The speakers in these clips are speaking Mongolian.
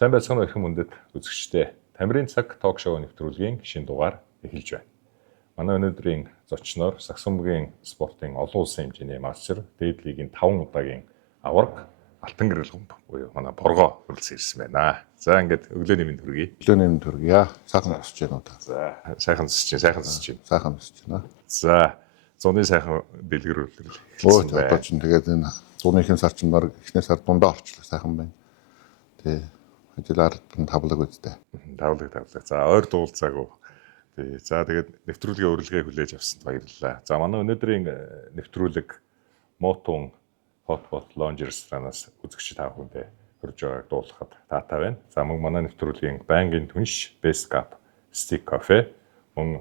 Сайн байцгаана уу эрхэм мөндөд үзэгчдээ. Тамирын цаг ток шоу нэвтрүүлгийн шинэ дугаар эхэлж байна. Манай өнөөдрийн зочноор Сагсумгийн спортын олон улсын хэмжээний мастер, дээд лигийн 5 удаагийн аварга Алтан гэрэл гомб буюу манай Боргоо хүрэлцэн ирсэн байна. За ингээд өглөөний мэнд хүргэе. Өглөөний мэнд хүргье. Сайхан босч байна уу та? За сайхан зүсэж байна. Сайхан босч байна. За зуны сайхан дэлгэрүүлэл эхэлсэн байна. Одоо чинь тэгээд энэ зуныхын сар чинь баг эхний сар дундаа орчлоо сайхан байна. Тэ ажлаар тавлаг үстэй. Тавлаг. За ойр дуулцаагүй. Тий. За тэгээд нэвтрүүлгийн урилгыг хүлээж авсанд баярлалаа. За манай өнөөдрийн нэвтрүүлэг Мотун Hotpot Lounge ресторанаас үзэгч та бүхэндээ хүрж байгааг дуулгахад таатай байна. За мөн манай нэвтрүүлгийн байнгын түнш Best Cup Stick Cafe, мөн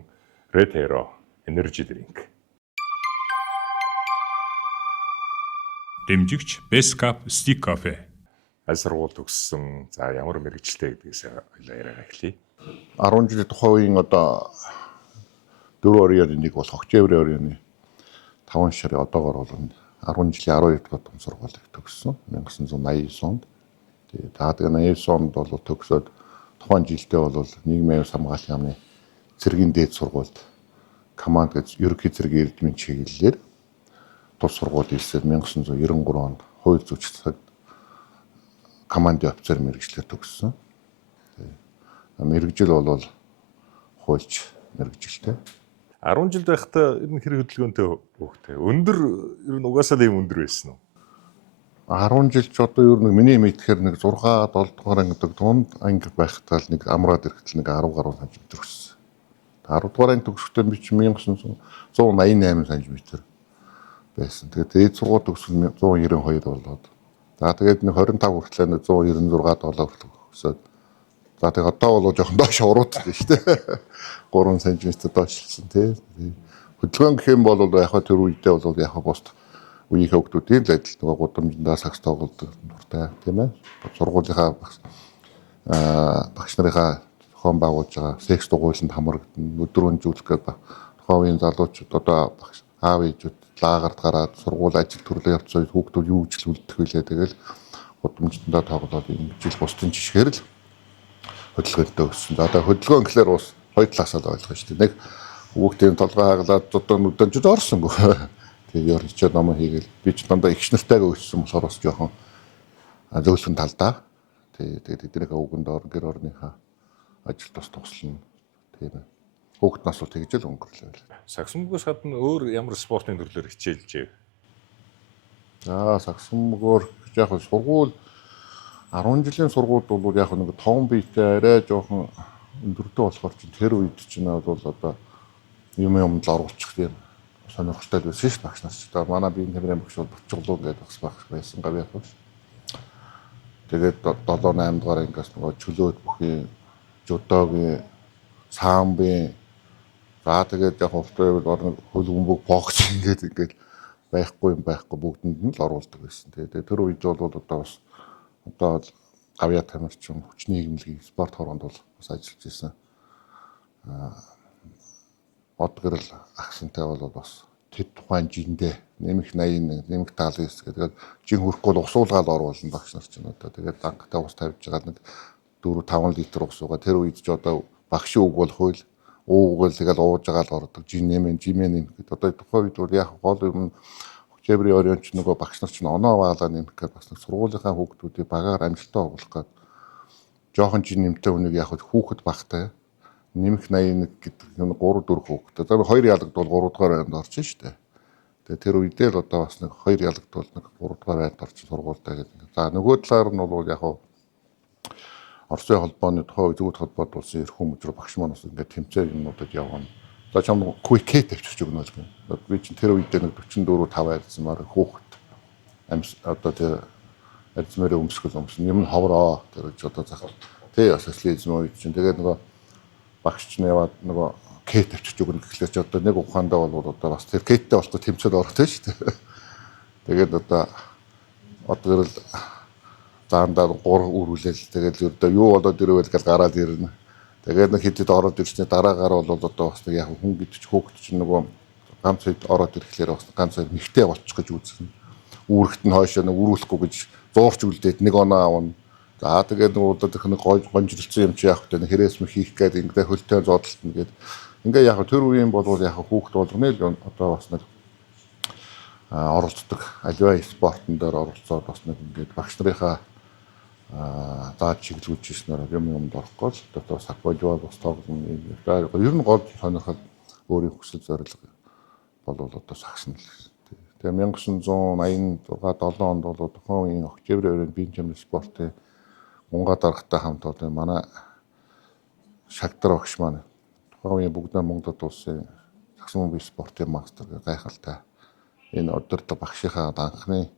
Red Hero Energy Drink. Дэмжигч Best Cup Stick Cafe. Аль сургууль төгссөн, за ямар мэрэгчлээ гэдгээс хоёлаа яриага эхлэе. 10 жилийн тухайн үеийн одоо 4 орны нэг бол Октябрь орны 5 сарын одоогоор бол 10 жилийн 12 дугаар том сургуулийг төгссөн 1989 онд. Тэгээд 89 онд бол төгсөөд тухайн жилдээ бол нийгмийн аюулс хамгааллын яамны цэргийн дээд сургуульд команд гэж ерөнхий цэргийн эрдмийн чиглэлээр тус сургууль хэлсээр 1993 онд хууль зүйч цагт командын офицер мэргэжлэр төгссөн. Мэргэжил бол хуульч мэргэжилтэй. 10 жил байхдаа ер нь хэрэг хөдөлгөөнтэй хөөхтэй. Өндөр ер нь угаасаа л юм өндөр байсан уу? 10 жил ч одоо ер нь миний мэдхээр нэг 6 7 дугаар анги дунд анги байхдаа л нэг амраад ирэхдээ нэг 10 гаруй сантиметр өссөн. 10 дугаар анги төгсөхдөө би чи 1988 сантиметр байсан. Тэгээд дээд сургууль төгсөл 192 болоод. За тэгээд нэг 25 хүртэл 196 доллар өсөөд. За тэгээд одоо бол жоохон доош уруудсан шүү дээ. 3 см доошлсон тий. Хөдөлгөөн гэх юм бол яг хаа тэр үедээ бол яг босд үеийнхээ хүмүүсийн л адил нөгөө гудамжиндаа сакс тоглолдог нуртай тийм ээ. Сургуулийнхаа багш нарынхаа зохион байгуулж байгаа секс дугуйланд хамрагдана. Өдөр өнжүүлэх гэдэг тухайн үеийн залуучууд одоо аав ээжүүд лагерт гараад сургууль ажил төрлөө явцсан хүүхдүүд юу гэж үлдэх вүлээ тэгэл гудамжиндаа тоглоод ингэж бусдын жишгээр л хөдөлгөөнтэй өссөн. Одоо хөдөлгөөн гэхэлэр бас хоёр талаас нь ойлгож шүү дээ. Нэг хүүхдийн толгой хаглаад одоо нүдэнчд орсонгүй. Тэгээ ер хичээл ном хийгээл би ч дандаа их нартайгаа өссөн болохоор бас жоохон зөөлхөн талдаа. Тэгээд эднийхээ үгэнд гэр орныхаа ажил тус туслана. Тийм. Хүүхд нас бол тэгж л өнгөрлөө. Сагсумгоос гадна өөр ямар спортын төрлөөр хичээлж байв? За сагсумгоор яг сургууль 10 жилийн сургууль бол яг нэг том биетэй арай жоохон өндөртэй болохоор чинь тэр үед чинь бол одоо юм л оруулчих тийм сонирхолтой байсан шүү багш нар ч. Одоо манай биеийн тамирын багш бол Бочглуу гэдэг багш байсан гав яг. Тэгээд 7 8 дугаар ангиас нөгөө чөлөөт бүхий жудогийн самбын за тэгээд яг хувьтай бол хөл бөмбөг бокс ингээд байхгүй бүгдэнд нь л оруулдаг байсан. Тэгээд тэр үед бол одоо бас одоо гавья тамирчин хүчний игэмлэгийн спорт хороонд бол бас ажиллаж байсан. Бод гэрэл агшинтай бол бас тэд тухайн жиндээ нэмэх 81 нэмэх 79 гэдэг жин хөрөхгүй бол усуулгаал оруулна багш нар ч одоо тэгээд дангтай ус тавьж байгаа нэг 4 5 литр ус уугаа тэр үед ч одоо багшийн үг бол хууль уугуул тэгэл ууж байгаа л ордог жин нэмэн гэдэг одоо тухайн үед бол яг гол юм Октябрь орны ч нөгөө багш нар ч оноо ваалаа нэмэх гэдэг бас нэг сургуулийнхаа хүүхдүүдийг багаар амжилттай оруулах гээд жоохон жин нэмтэй хүнийг яг хүүхэд багтай нэмэх 81 гэдэг нь 3 4 хүүхэд. Одоо 2 ялагд бол 3 дугаар байранд орчин шүү дээ. Тэгээ тэр үедээ л одоо бас нэг 2 ялагд бол нэг 3 дугаар байранд орчин сургуультай гэдэг. За нөгөө талаар нь бол яг Оросын холбооны тухай зөвхөн холбоод болсон эрх хүмүүжрүү багш маань бас ингээд тэмцээн юмнуудад явна. За чам квикет авчирч өгнө л гэнэ. Би чинь тэр үедээ нэг 44 5 айлсан маар хүүхэд одоо тэр арзмэрээ өмсгөл юм ховроо тэр ч одоо захал. Тэ социализм үед чинь тэгээд нөгөө багш чинь яваад нөгөө кет авчирч өгнө гэхлээр ч одоо нэг ухаандаа бол одоо бас тэр кеттэй болохгүй тэмцээд орох тийм шүү дээ. Тэгээд одоо гэрэл заандаа 3 үрүүлэл тэгээд одоо юу болоод ирвэл гал гараад ирнэ. Тэгээд нэг хэдэд ороод ирсний дараагаар бол одоо бас яг хүн гэдэг ч хөөгд чинь нөгөө ганц хэд ороод ирэхлээр бас ганц хэд нэгтэй болчих гэж үүснэ. Үүрэгт нь хойшоо нэг үрүүлэхгүй гэж зуурч үлдээд нэг оноо аавна. За тэгээд нөгөө одоо нэг гонжирлцсан юм чи яах вэ? Хэрэгсм хийх гээд ингээ хөлтэй зодтолтно гээд ингээ яг тэр үеийн бол яг хүүхд болгоны л одоо бас нэг оролцдог аливаа спортон дээр оролцоод бас нэг ингээд багш нарынхаа зааж чиглүүлж ирснээр юмд орохгүй л одоо сакважуал бас тоглоом юм. Ер нь гол сонирхол өөрийн хүсэл зорилго бол одоо сагсан л. Тэгээ 1986 7 онд бол тухайн үеийн октябрь 2-нд Бенжамин спортын Унгаа даргатай хамт бол манай Шагдар багш маань тухайн үеийн бүгд Монголд улсын саксон бие спортын мастер гайхалтай энэ өдөрт багшийнхаа анхны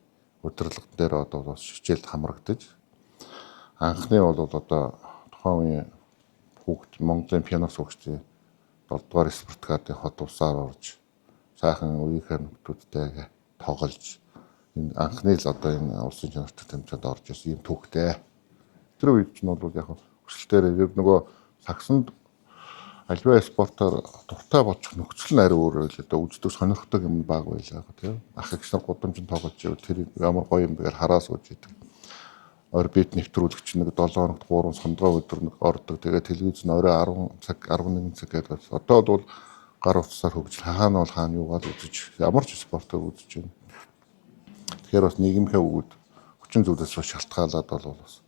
удирдлагын дээр одоо хичээлд хамрагдаж анхны бол одоо тухайн үеийн хүүхд Монголын пиано суугчдын 7 дугаар спортикатын хот усаар орж сайхан үеийнхээ нөхдүүдтэйгээ тоглож энэ анхны л одоо энэ улсын чанартай тэмцээнд орж ирсэн юм түүхтэй. Тэр үед ч нь бол яг хүсэлтээр ер нөгөө саксонд аливаа спортоор дуртай болчих нөхцөл нь арай өөр л одоо үздэг сонирхдаг юм баг байлаа тийм. Ах их нар гудамжинд тоглож ивэл тэр ямар гоё юм бэгээр хараа сууж идэг. Ор бит нэвтрүүлэгч нэг 7 хоногт 3 сондгоо өдөр нэг ордог. Тэгээ телевиз нь орой 10 цаг 11 цаг гэдэг. Одоо бол гар утсаар хөгжил хаана бол хаана юугаар үзэж ямар ч спортоор үзэж байна. Тэгэхээр бас нийгэмхээ өгөөд хүчин зүйлээс шалтгаалаад бол бас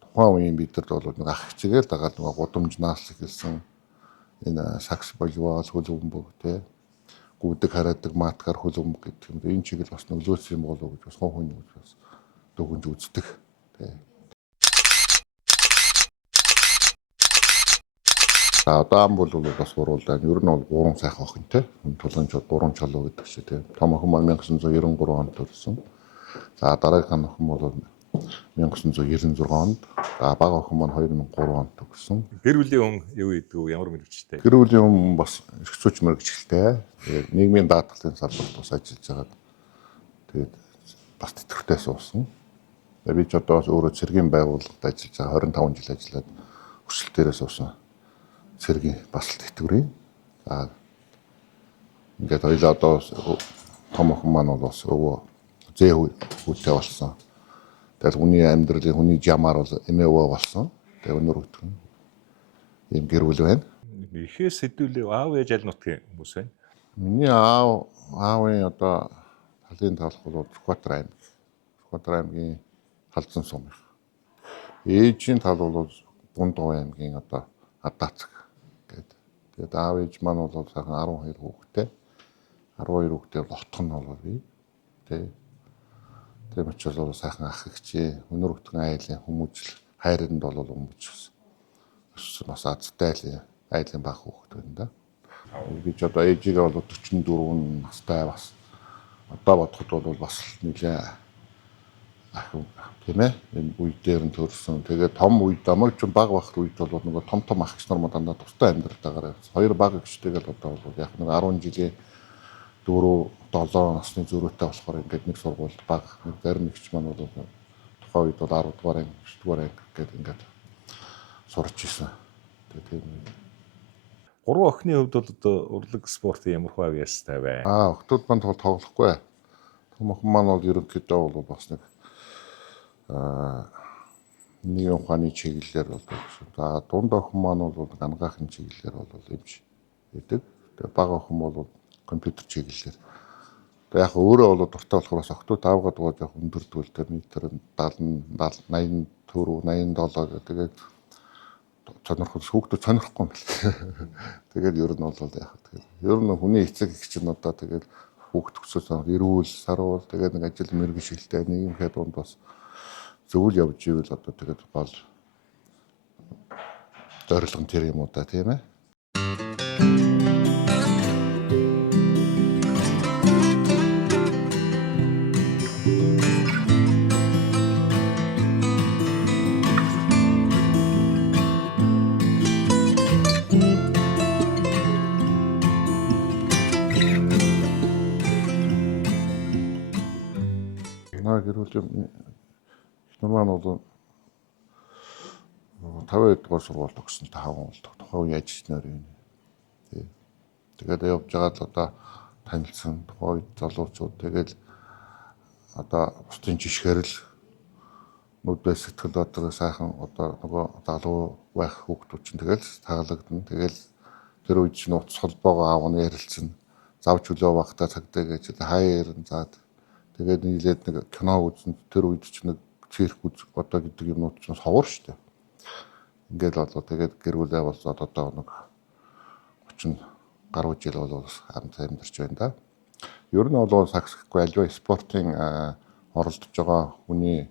тухайн үеийн бидэрт бол нэг ах хчгээл дагаад нэг гудамжнаас эхэлсэн энэ сакс болвол хөлбөмбөг те гүдэг хараадаг маткаар хөлбөмбөг гэдэг юм. Энэ чиглэл бас нөлөөсөн юм болов уу гэж бас хүн бас дүгнж үздэг те. Адам бол бас гуруулаа. Ер нь бол 3 сайхан охинтой. Тулгын 3 чолоо гэдэг шиг те. Том охин маань 1993 онд төрсөн. За дараагийн охин бол 1996 онд. За бага охин маань 2003 онд төгссөн. Гэр бүлийн хүн юу гэдэг вэ? Ямар мэргэжтэй? Гэр бүлийн хүн бас эрх зүйч мэргэжилтэй. Тэгээд нийгмийн даатгалын салбарт бас ажиллаж байгаа. Тэгээд бас тэтгэвртэй суусан. Би ч одоо бас өөрөө цэргийн байгууллагад ажиллаж байгаа 25 жил ажиллаад хүсэлтээрээ суусан. Цэргийн бас л тэтгэврийн. За ингээд хоёлаа одоо том охин маань бол бас өвөө зээ хүүтэй болсон. Тэгэл хүний амьдралын хүний жамаар бол эмээвөө болсон. Тэгээ өнөр өгдөг. Ийм гэр бүл байна. Ихээс хэдүүлээ аав ээж аль нутгийн хүмүүс байна? Миний аавын одоо талын талх бол Сүхбаатар аймаг. Сүхбаатар аймгийн Халзан сум. Ээжийн тал бол Бундгой аймгийн одоо Адаацаг гэдэг. Тэгээд аав ээж маань бол сайхан 12 хүүхэдтэй. 12 хүүхдээ лотхон нь бол би. Тийм учраас бол сайхан ах эгчээ өнөр өгтгөн айлын хүмүүжил хайранд бол өмж бас азтай айлын баг хүүхэд байна да. Би ч одоо ээжигээ бол 44 настай бас одоо бодоход бол бас нэлээ ах тийм ээ энэ үе дээр нь төрсөн. Тэгээд том үед намайг ч баг бахт үед бол нөгөө том ах эгч нар маа дандаа тустай амьдралдаагаар хоёр баг эгчтэйгээ одоо бол яг нэг 10 жилийн 4-7 насны зөрүүтэй болохоор ингээд нэг сургуульд баг нэг зарим нэгч маань бол тухайн үед бол 10 дугаар анги 9 дугаар анги гэдэг ингээд сурч ирсэн. Тэгээ тийм. 3 охины хувьд бол одоо урлаг спортын ямар хөө авьяастай вэ? Охтууд маань тоглохгүй. Том охин маань бол ерөнхийдөө бол бас нэг нэг ухааны чиглэлээр бол за дунд охин маань бол ангаахын чиглэлээр бол юмш гэдэг. Тэгээ бага охин бол компьютер чиглэлээр. Тэгээ яг өөрөө бол дуртай болохоор охтууд аавгаад бол яг өндөрдгөл тэр метр 70 80 төгрөг 87 гэдэг. Тэгээд сонирхол хүүхдүүд сонирхгүй юм бэл. Тэгээд ер нь бол яг тэгээд ер нь хүний эцэг их чинь одоо тэгээд хүүхд төсөөс эрүүл саруул тэгээд нэг ажил мэргэжилтэй нийгэмхээ дунд бас зөвл явж ивэл одоо тэгээд гол зорилго нь тэр юм уу да тийм ээ. Гэр бүлийн эхнэр маань бол 50 дугаар сургууль төгссөн 5 он бол тухайн үеийн ажил нар юм. Тэгээд явж байгаа л одоо танилцсан тухайн үед залуучууд тэгээд одоо бусдын жишгээр л нүдээ сэтгэл бодол сайхан одоо нөгөө залуу байх хүүхдүүд чинь тэгэл таалагдана. Тэгэл тэр үед чинь утас холбоогоо аавна ярилцсан. Завч хөлөө багтаа цагдаа гэж хаяар заад тэгээд нийлээд нэг кино үзэн тэр үед чинь нэг цирк үз одоо гэдэг юмнууд чинь совор штэ. Ингээд болоо тэгээд гэр бүлээ болоод одоо нэг 30 гаруй жил бол хамт амьдарч байна да. Ер нь бол саксгүй аливаа спортын оролдож байгаа хүний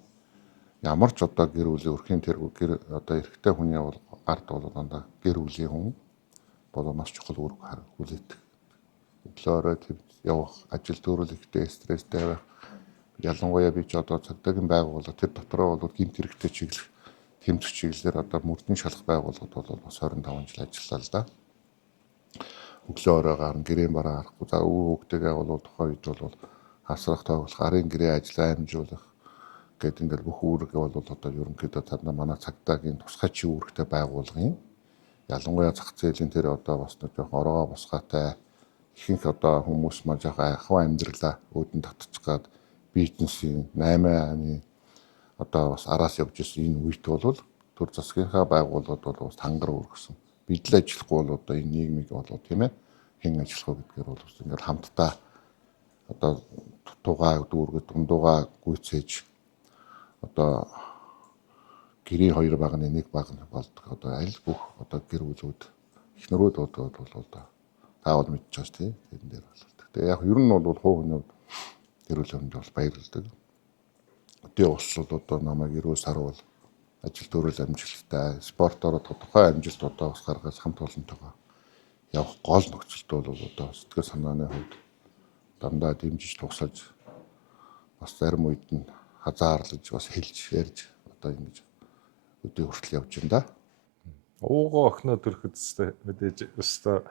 ямар ч одоо гэр бүлийн өрхийн тэргүү гэр одоо эрэгтэй хүний бол ард бол дандаа гэр бүлийн хүн бол маш чухал үүрэг хүлээдэг. Өглөөрөө явах, ажил төрөл ихтэй стресстэй байх. Ялангуяа би ч одоо цагдаагийн байгууллага тэр дотроо бол гинт хэрэгтэй чиглэх тэмцэх чиглэлээр одоо мөрдөн шалах байгууллагууд бол бас 25 жил ажиллалаа л да. Өглөөрөө гарна гэрийн бараа харахгүй. За хүүхдтэйгээ бол тухайн үед бол хасрах тоглох, арын гэрээ ажиллаа амжуулах гэдэг ингээд бүх үүрэг бол одоо ерөнхийдөө тандаа манай цагдаагийн тусгай чи үүрэгтэй байгуулгын ялангуяа зах зээлийн тэр одоо бас нэг жоох ороо босгаатай ихэнх одоо хүмүүс маань жоох ахуй амьдралаа өөдөн татчих гад бизнесийн 8 аймын одоо бас араас явж ирсэн энэ үед бол төр засгийнхаа байгууллагууд бол бас тангар өргөсөн. Бид л ажиллахгүй бол одоо энэ нийгмийг бол тийм ээ хэн ажиллах вэ гэдгээр бол ингээд хамтдаа одоо тугаа дүүргэд дундуугаа гүйцээж одоо гэрийн хоёр багны нэг баг болдог. Одоо аль бүх одоо гэр бүлүүд эхнэрүүд бол таавал мэдчихэж тийм тэрэн дээр бол. Тэгээ яг ер нь бол хуу хөний гэр бүлэнд бол баярлдаг. Өдөө болсол одоо намайг эрүүл сарвал ажил төрөл амжилттай спортоор тодорхой амжилт одоо бас гаргаж хамт олонтойгоо явах гол нөхцөлт бол одоо сэтгэл санааны хувьд дандаа дэмжиж тусалж бас зарим үед нь хазаарлаж бас хэлж ярьж одоо ингэж өдөө хүртэл явж байна да. Уугаа охиноо төрөхөд мэдээж өстө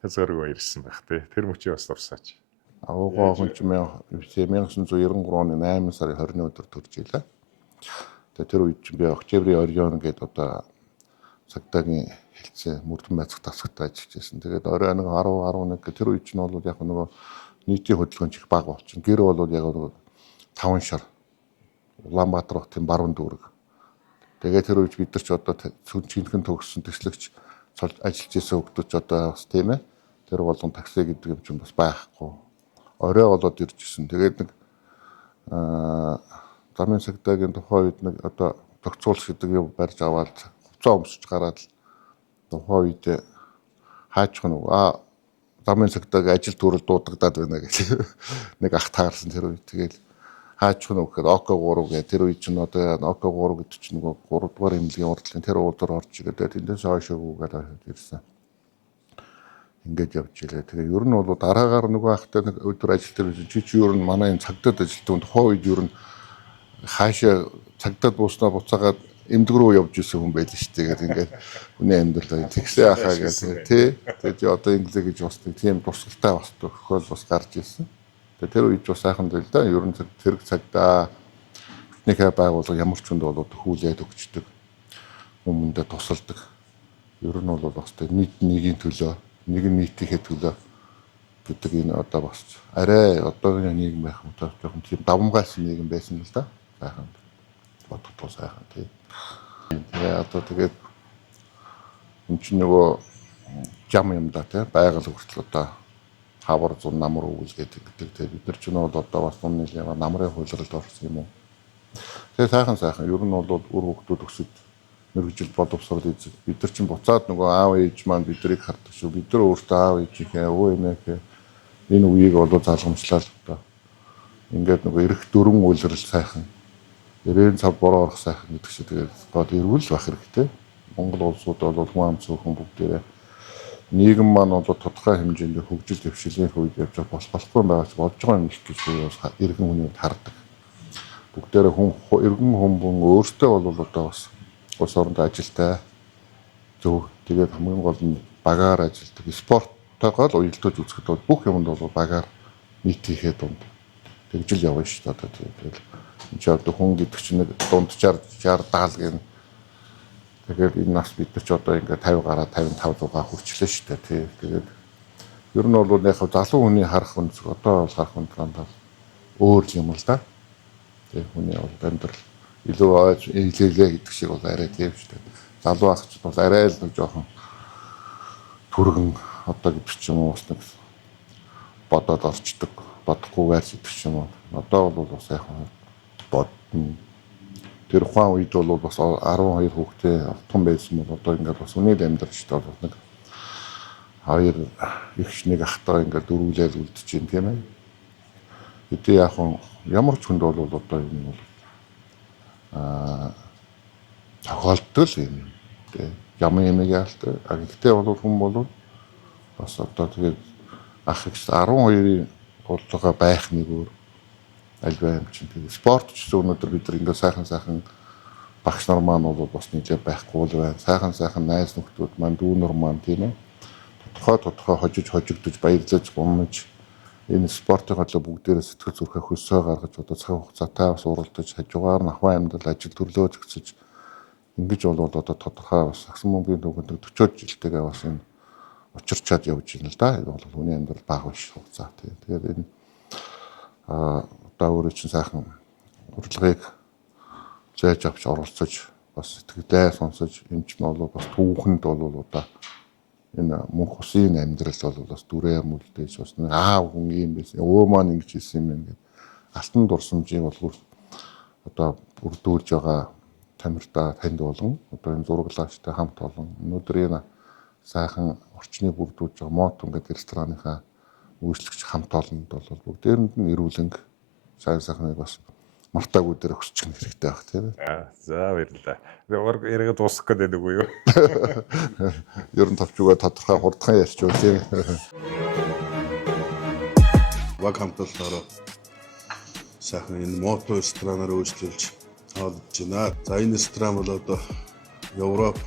хязгааргүй баярсан байх тий. Тэр мөчөө бас дурсаач. Уугаа охин ч 1993 оны 8 сарын 20-ны өдөр төрж илаа. Тэгээ тэр үед би Октябрийн Орион гэдэг одоо цагдаагийн хэлцээ мөрдөн байцах тасагтай ажиллаж байсан. Тэгээд орой 10 11 гэх тэр үед чинь бол яг нөгөө нийтийн хөдөлгөөнч их бага болчихно. Гэр бол яг 5 шар Улаанбаатар хотын баруун дүүрэг. Тэгээд тэр үед бид нар ч одоо чинхэн төгссөн төслөгч ажиллаж исэн хүмүүс ч одоо бас тийм ээ. Тэр болгон такси гэдэг юм чинь бас байхгүй. Орой болоод иржсэн. Тэгээд нэг замын цагдаагийн тухайн үед нэг одоо тогтцуулах гэдэг юм барьж аваад хувцас өмсөж гараад тухайн үед хаачих нь замын цагдаагийн ажил төрөл дуудагдаад байна гэж нэг ах таарсан тэр үед. Тэгээд хаачих нь гэхээр ОК 3 гэх тэр үед чинь одоо ОК 3 гэдэг чинь нөгөө 3 дугаар эмнэлгийн урдлын тэр уулаар орж ирээд тэндээс хойшоогүйгээд ирсэн. Ингээд явж илээ. Тэгээ ер нь бол дараагаар нөгөө ахтай нэг өдөр ажил дээр чи ер нь манай энэ цагдаад ажилтсан тухайн үед ер нь хаашаа цагдаад бууснаа буцаагаад эмнэлэг рүү явж исэн хүн байл шүү дээ. Тэгээд ингээд хүний амьдрал тэгсээ ахаа гэдэг тий. Тэгээд одоо инглиш гэж бас тийм дурсгалтай бас тохиол бас гарч ирсэн. Тэгээд тэр үед бас сайхан л да. Ер нь тэрэг цагдаа бүтнийхээ байгууллага ямар ч хүнд бол төхүүлээд өгчдөг. Хүмүүндээ тусалдаг. Ер нь бол бас нийтийн төлөө нэг нийтийнхээ төлөө гэдэг энэ одоо бас арай одоогийн нийгэм байх юм таа жоохон тийм давмгайсан нийгэм байсан л да. Сайхан бодгоо сайхан тийм. Тэгээ одоо тэгээд энэ чинь нөгөө жам юм да тийм байгаль хүртэл одоо хавар зун намар өгүүлгээд гэдэг тийм бид нар ч нь бол одоо бас өмнө намрын хуулиралд орсон юм уу. Тэгээ сайхан ер нь бол үр хөвгтүүд өсөд мэрэгжил боловсрол эзэг бид нар чинь буцаад нөгөө аав ээж маань биднийг хардаг шүү. Бид нар өөртөө аав ээжийнхээ өвөө эмээхээ энэ үеийг бол залгамжлаа л одоо. Ингээд нөгөө эрэх дөрвөн үйлрэл сайхан. Эрийн цав бороо орох сайхан гэдэг шиг тэгээд гол эрүүл байх хэрэгтэй. Монгол улсууд бол хүн ам цөөхөн бүгдээрээ нийгэм маань бол тодорхой хэмжээнд хөгжил дэвшилийн үед явж болохгүй байгаач болж байгаа юм их гэж би бас иргэн хүний хардаг. Бүгдээрээ иргэн хүн өөртөө бол одоо бас улс оронд ажилтай зөв тэгээд хамгийн гол нь багаар ажилдаг спорттойгоо л уялдуулж үзэхэд бол бүх юмд бол багаар нийтийнхээ дунд тэгжил явна шүү дээ. Тэгээд энэ ч одоо хүн гэдэг чинь нэг дунд 60 70 гэн тэгээд энэ нас бид нар ч одоо ингээ 50 гараа 55 6 хүрчлээ шүү дээ тий. Тэгээд ер нь бол яг залуу хүний харах өнцөг одоо бол харах өнцөг дандаа өөр юм л да. Тэгээд хүний бол амьдрал илүү ойж илээлээ гэдэг шиг бол арай тийм шүү дээ. Залуу ах ч бол арай л нэг жоохон түргэн одоо гэдэг ч юм уу бас нэг бодоод орчдөг, бодохгүйгээр гэдэг ч юм уу. Одоо бол бас яг бодно. Тэр ухаан үед бол бас 12 хүүхдээ автан байсан бол одоо ингээд бас үнэт амьдралч таа бол нэг хоёр ихш нэг ахтаа ингээд дөрвөлээл үлдэж байна тийм ээ. Хэдий яг ямар ч хүнд бол одоо энэ бол тохиолдол юм тийм. Ямар яалтай. Гэхдээ бол хүн бол бас одоо тэгээд ах их 12-ийн бодлого байх нэг өөр альва юм чинь тэгээд спорт ч өнөөдөр бид нар ингээд сайхан багш нар маань бол бас нийлээ байхгүй л байна. Сайхан найз нөхдүүд маань дүүнер маань тийм ээ. Тодорхой хожигдож баярлаж гомж энэ спортын хотлоо бүгдээрээ сэтгэл зүрхээ хөсөө гаргаж одоо цаг хугацаатай бас уралдаж хажуугаар нь ахуйн амьдрал ажил төрлөө зэгцэж ингэж бол одоо тодорхой бас агсан мөнгөний төгөнд 40 жилтэйгээ бас энэ учирчаад явж байна л да. Энэ бол хүний амьдрал бага биш хугацаа тийм. Тэгээд энэ одоо өөрөө чинь сайхан урилгыг зээж авч оролцож бас сэтгэлдээ сонсож энэ ч нь бол бас түүхэнд бол одоо энэ мөнх усын амьдрал бол бас дүрээ мүлдээж бас аав хүн юм байсан. Өө маань ингэж хэлсэн юм байна гэдэг алтан дурсамжийг бол одоо бүрдүүлж байгаа тамиртаа танд болон одоо энэ зураглагчтай хамт олон өнөөдөр энэ сайхан орчныг бүрдүүлж байгаа Мотон гэдэг ресторанынхаа үйлчлэгч хамт олонд бол бүгдээрэнд нь эрүүлэнг сайхныг бас мартаагүй дээр өсчих нь хэрэгтэй байх тийм ээ. За баярлалаа. Орг яриага дуусгах гэдэг үгүй юу? Ер нь товчгоо тодорхой хурдхан ярьчвал тийм. Баг хамтлалаараа сайхан энэ мото ресторанаар үйлчилж хаалж байна. За энэ ресторан бол одоо Европ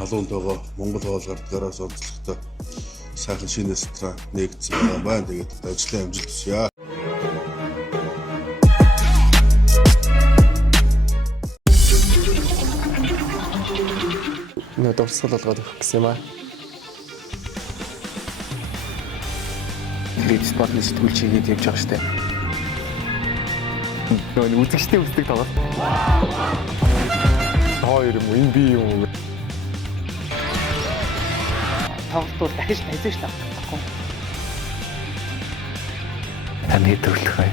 халуунтойгоо Монгол хоолгардгаараас онцлогтой сайхан шинэ ресторан нэгдсэн байна. Тэгээд ажлын амжилт хүсье. Нөө дурсгал болгоод өгөх гэсэн юм аа. Тэгээд спортны сэтгүүлч хийгээд явж байгаа штэ. Нөө үзэгчтэй үздэг тоглолт. Хоёр юм энэ би юм. Тоглолтууд дахиж найзаж тавхгүй. Таны төвлөх бай.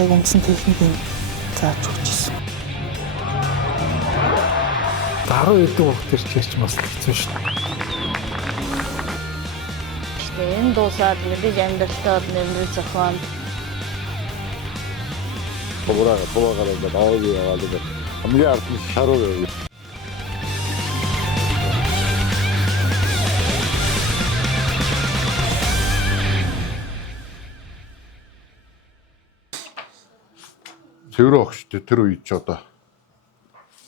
Яг үндсэн техникийг зааж өгчээсэн. 10 хэдэн хүүхд төр чирч бас хэцүү шүү дээ. Энэ дуусаад мэдээж амьдралтаа нэмэр зохион. Богоогаараа ингээд аваад яваад ингээд хамгийн ард нь шаруу яваа. Тэр огч тэр үед ч одоо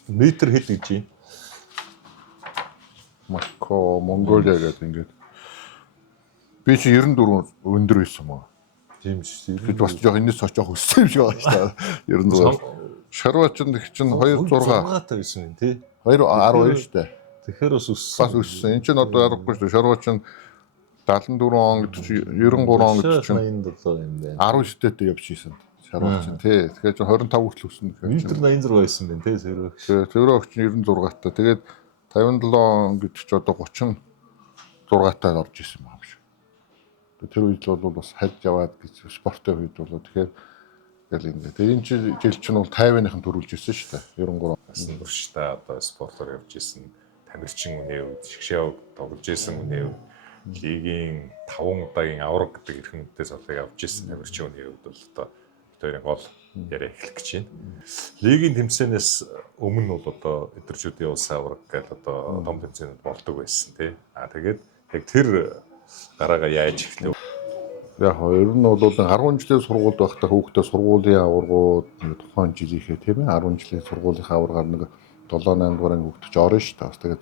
Метр хэд гэж юм? Москва, Монголиа гэдэг ингээд би чи 94 өндөр байсан мó. Тийм шүү. Бид бас жоох энэс жоох өссөн юм шиг байна шүү дээ. 94. Шарваач нэг чинь 26 6-аатай байсан юм тий. 12 шүү дээ. Тэгэхээр бас өссөн. Бас өссөн. Энд чинь одоо ярахгүй шүү дээ. Шарваач нь 74 он гэдэг чи 93 он гэдэг чинь 87 юм байна. 19 дэд явж ийсэн. Шарваач нь тий. Тэгэхээр 25 хүртэл өссөн. Метр 86 байсан байна тий сэрвэг. Тэр огч нь 96 та. Тэгээд 57 он гэдэг чи одоо 36 таад орж исэн юм аа биш. Тэр үед бол бас хальж яваад гэж спортын үед бол тэгэхээр тэгэл ингээд. Энэ жил чинь бол 50-ын төрүүлж ирсэн шүү дээ. 93 Бас турштай одоо спортоор явж исэн. Тамирчин үнэ үед шгшээ тоглож исэн үнэ үед лигийн 5 удаагийн авраг гэдэг эрхэмдээс болоо явж исэн тамирчин үнэ үед бол одоо хоёрын гол яриа эхлэх гэж байна. Лигийн тэмцээнээс өмнө бол одоо эдэрчүүдийн улс авраг гэдэг одоо том тэмцээнүүд болдог байсан тий. Тэгээд яг тэр гараага яаж эхлэв? Яг ер нь бол 10 жилийн сургуульд байхдаа хүүхдээ сургуулийн аваргууд тухайн жилийнхээ тийм ээ 10 жилийн сургуулийнхаа аваргаар нэг 7-8 дугаар хүүхдээ ч орно шүү дээ.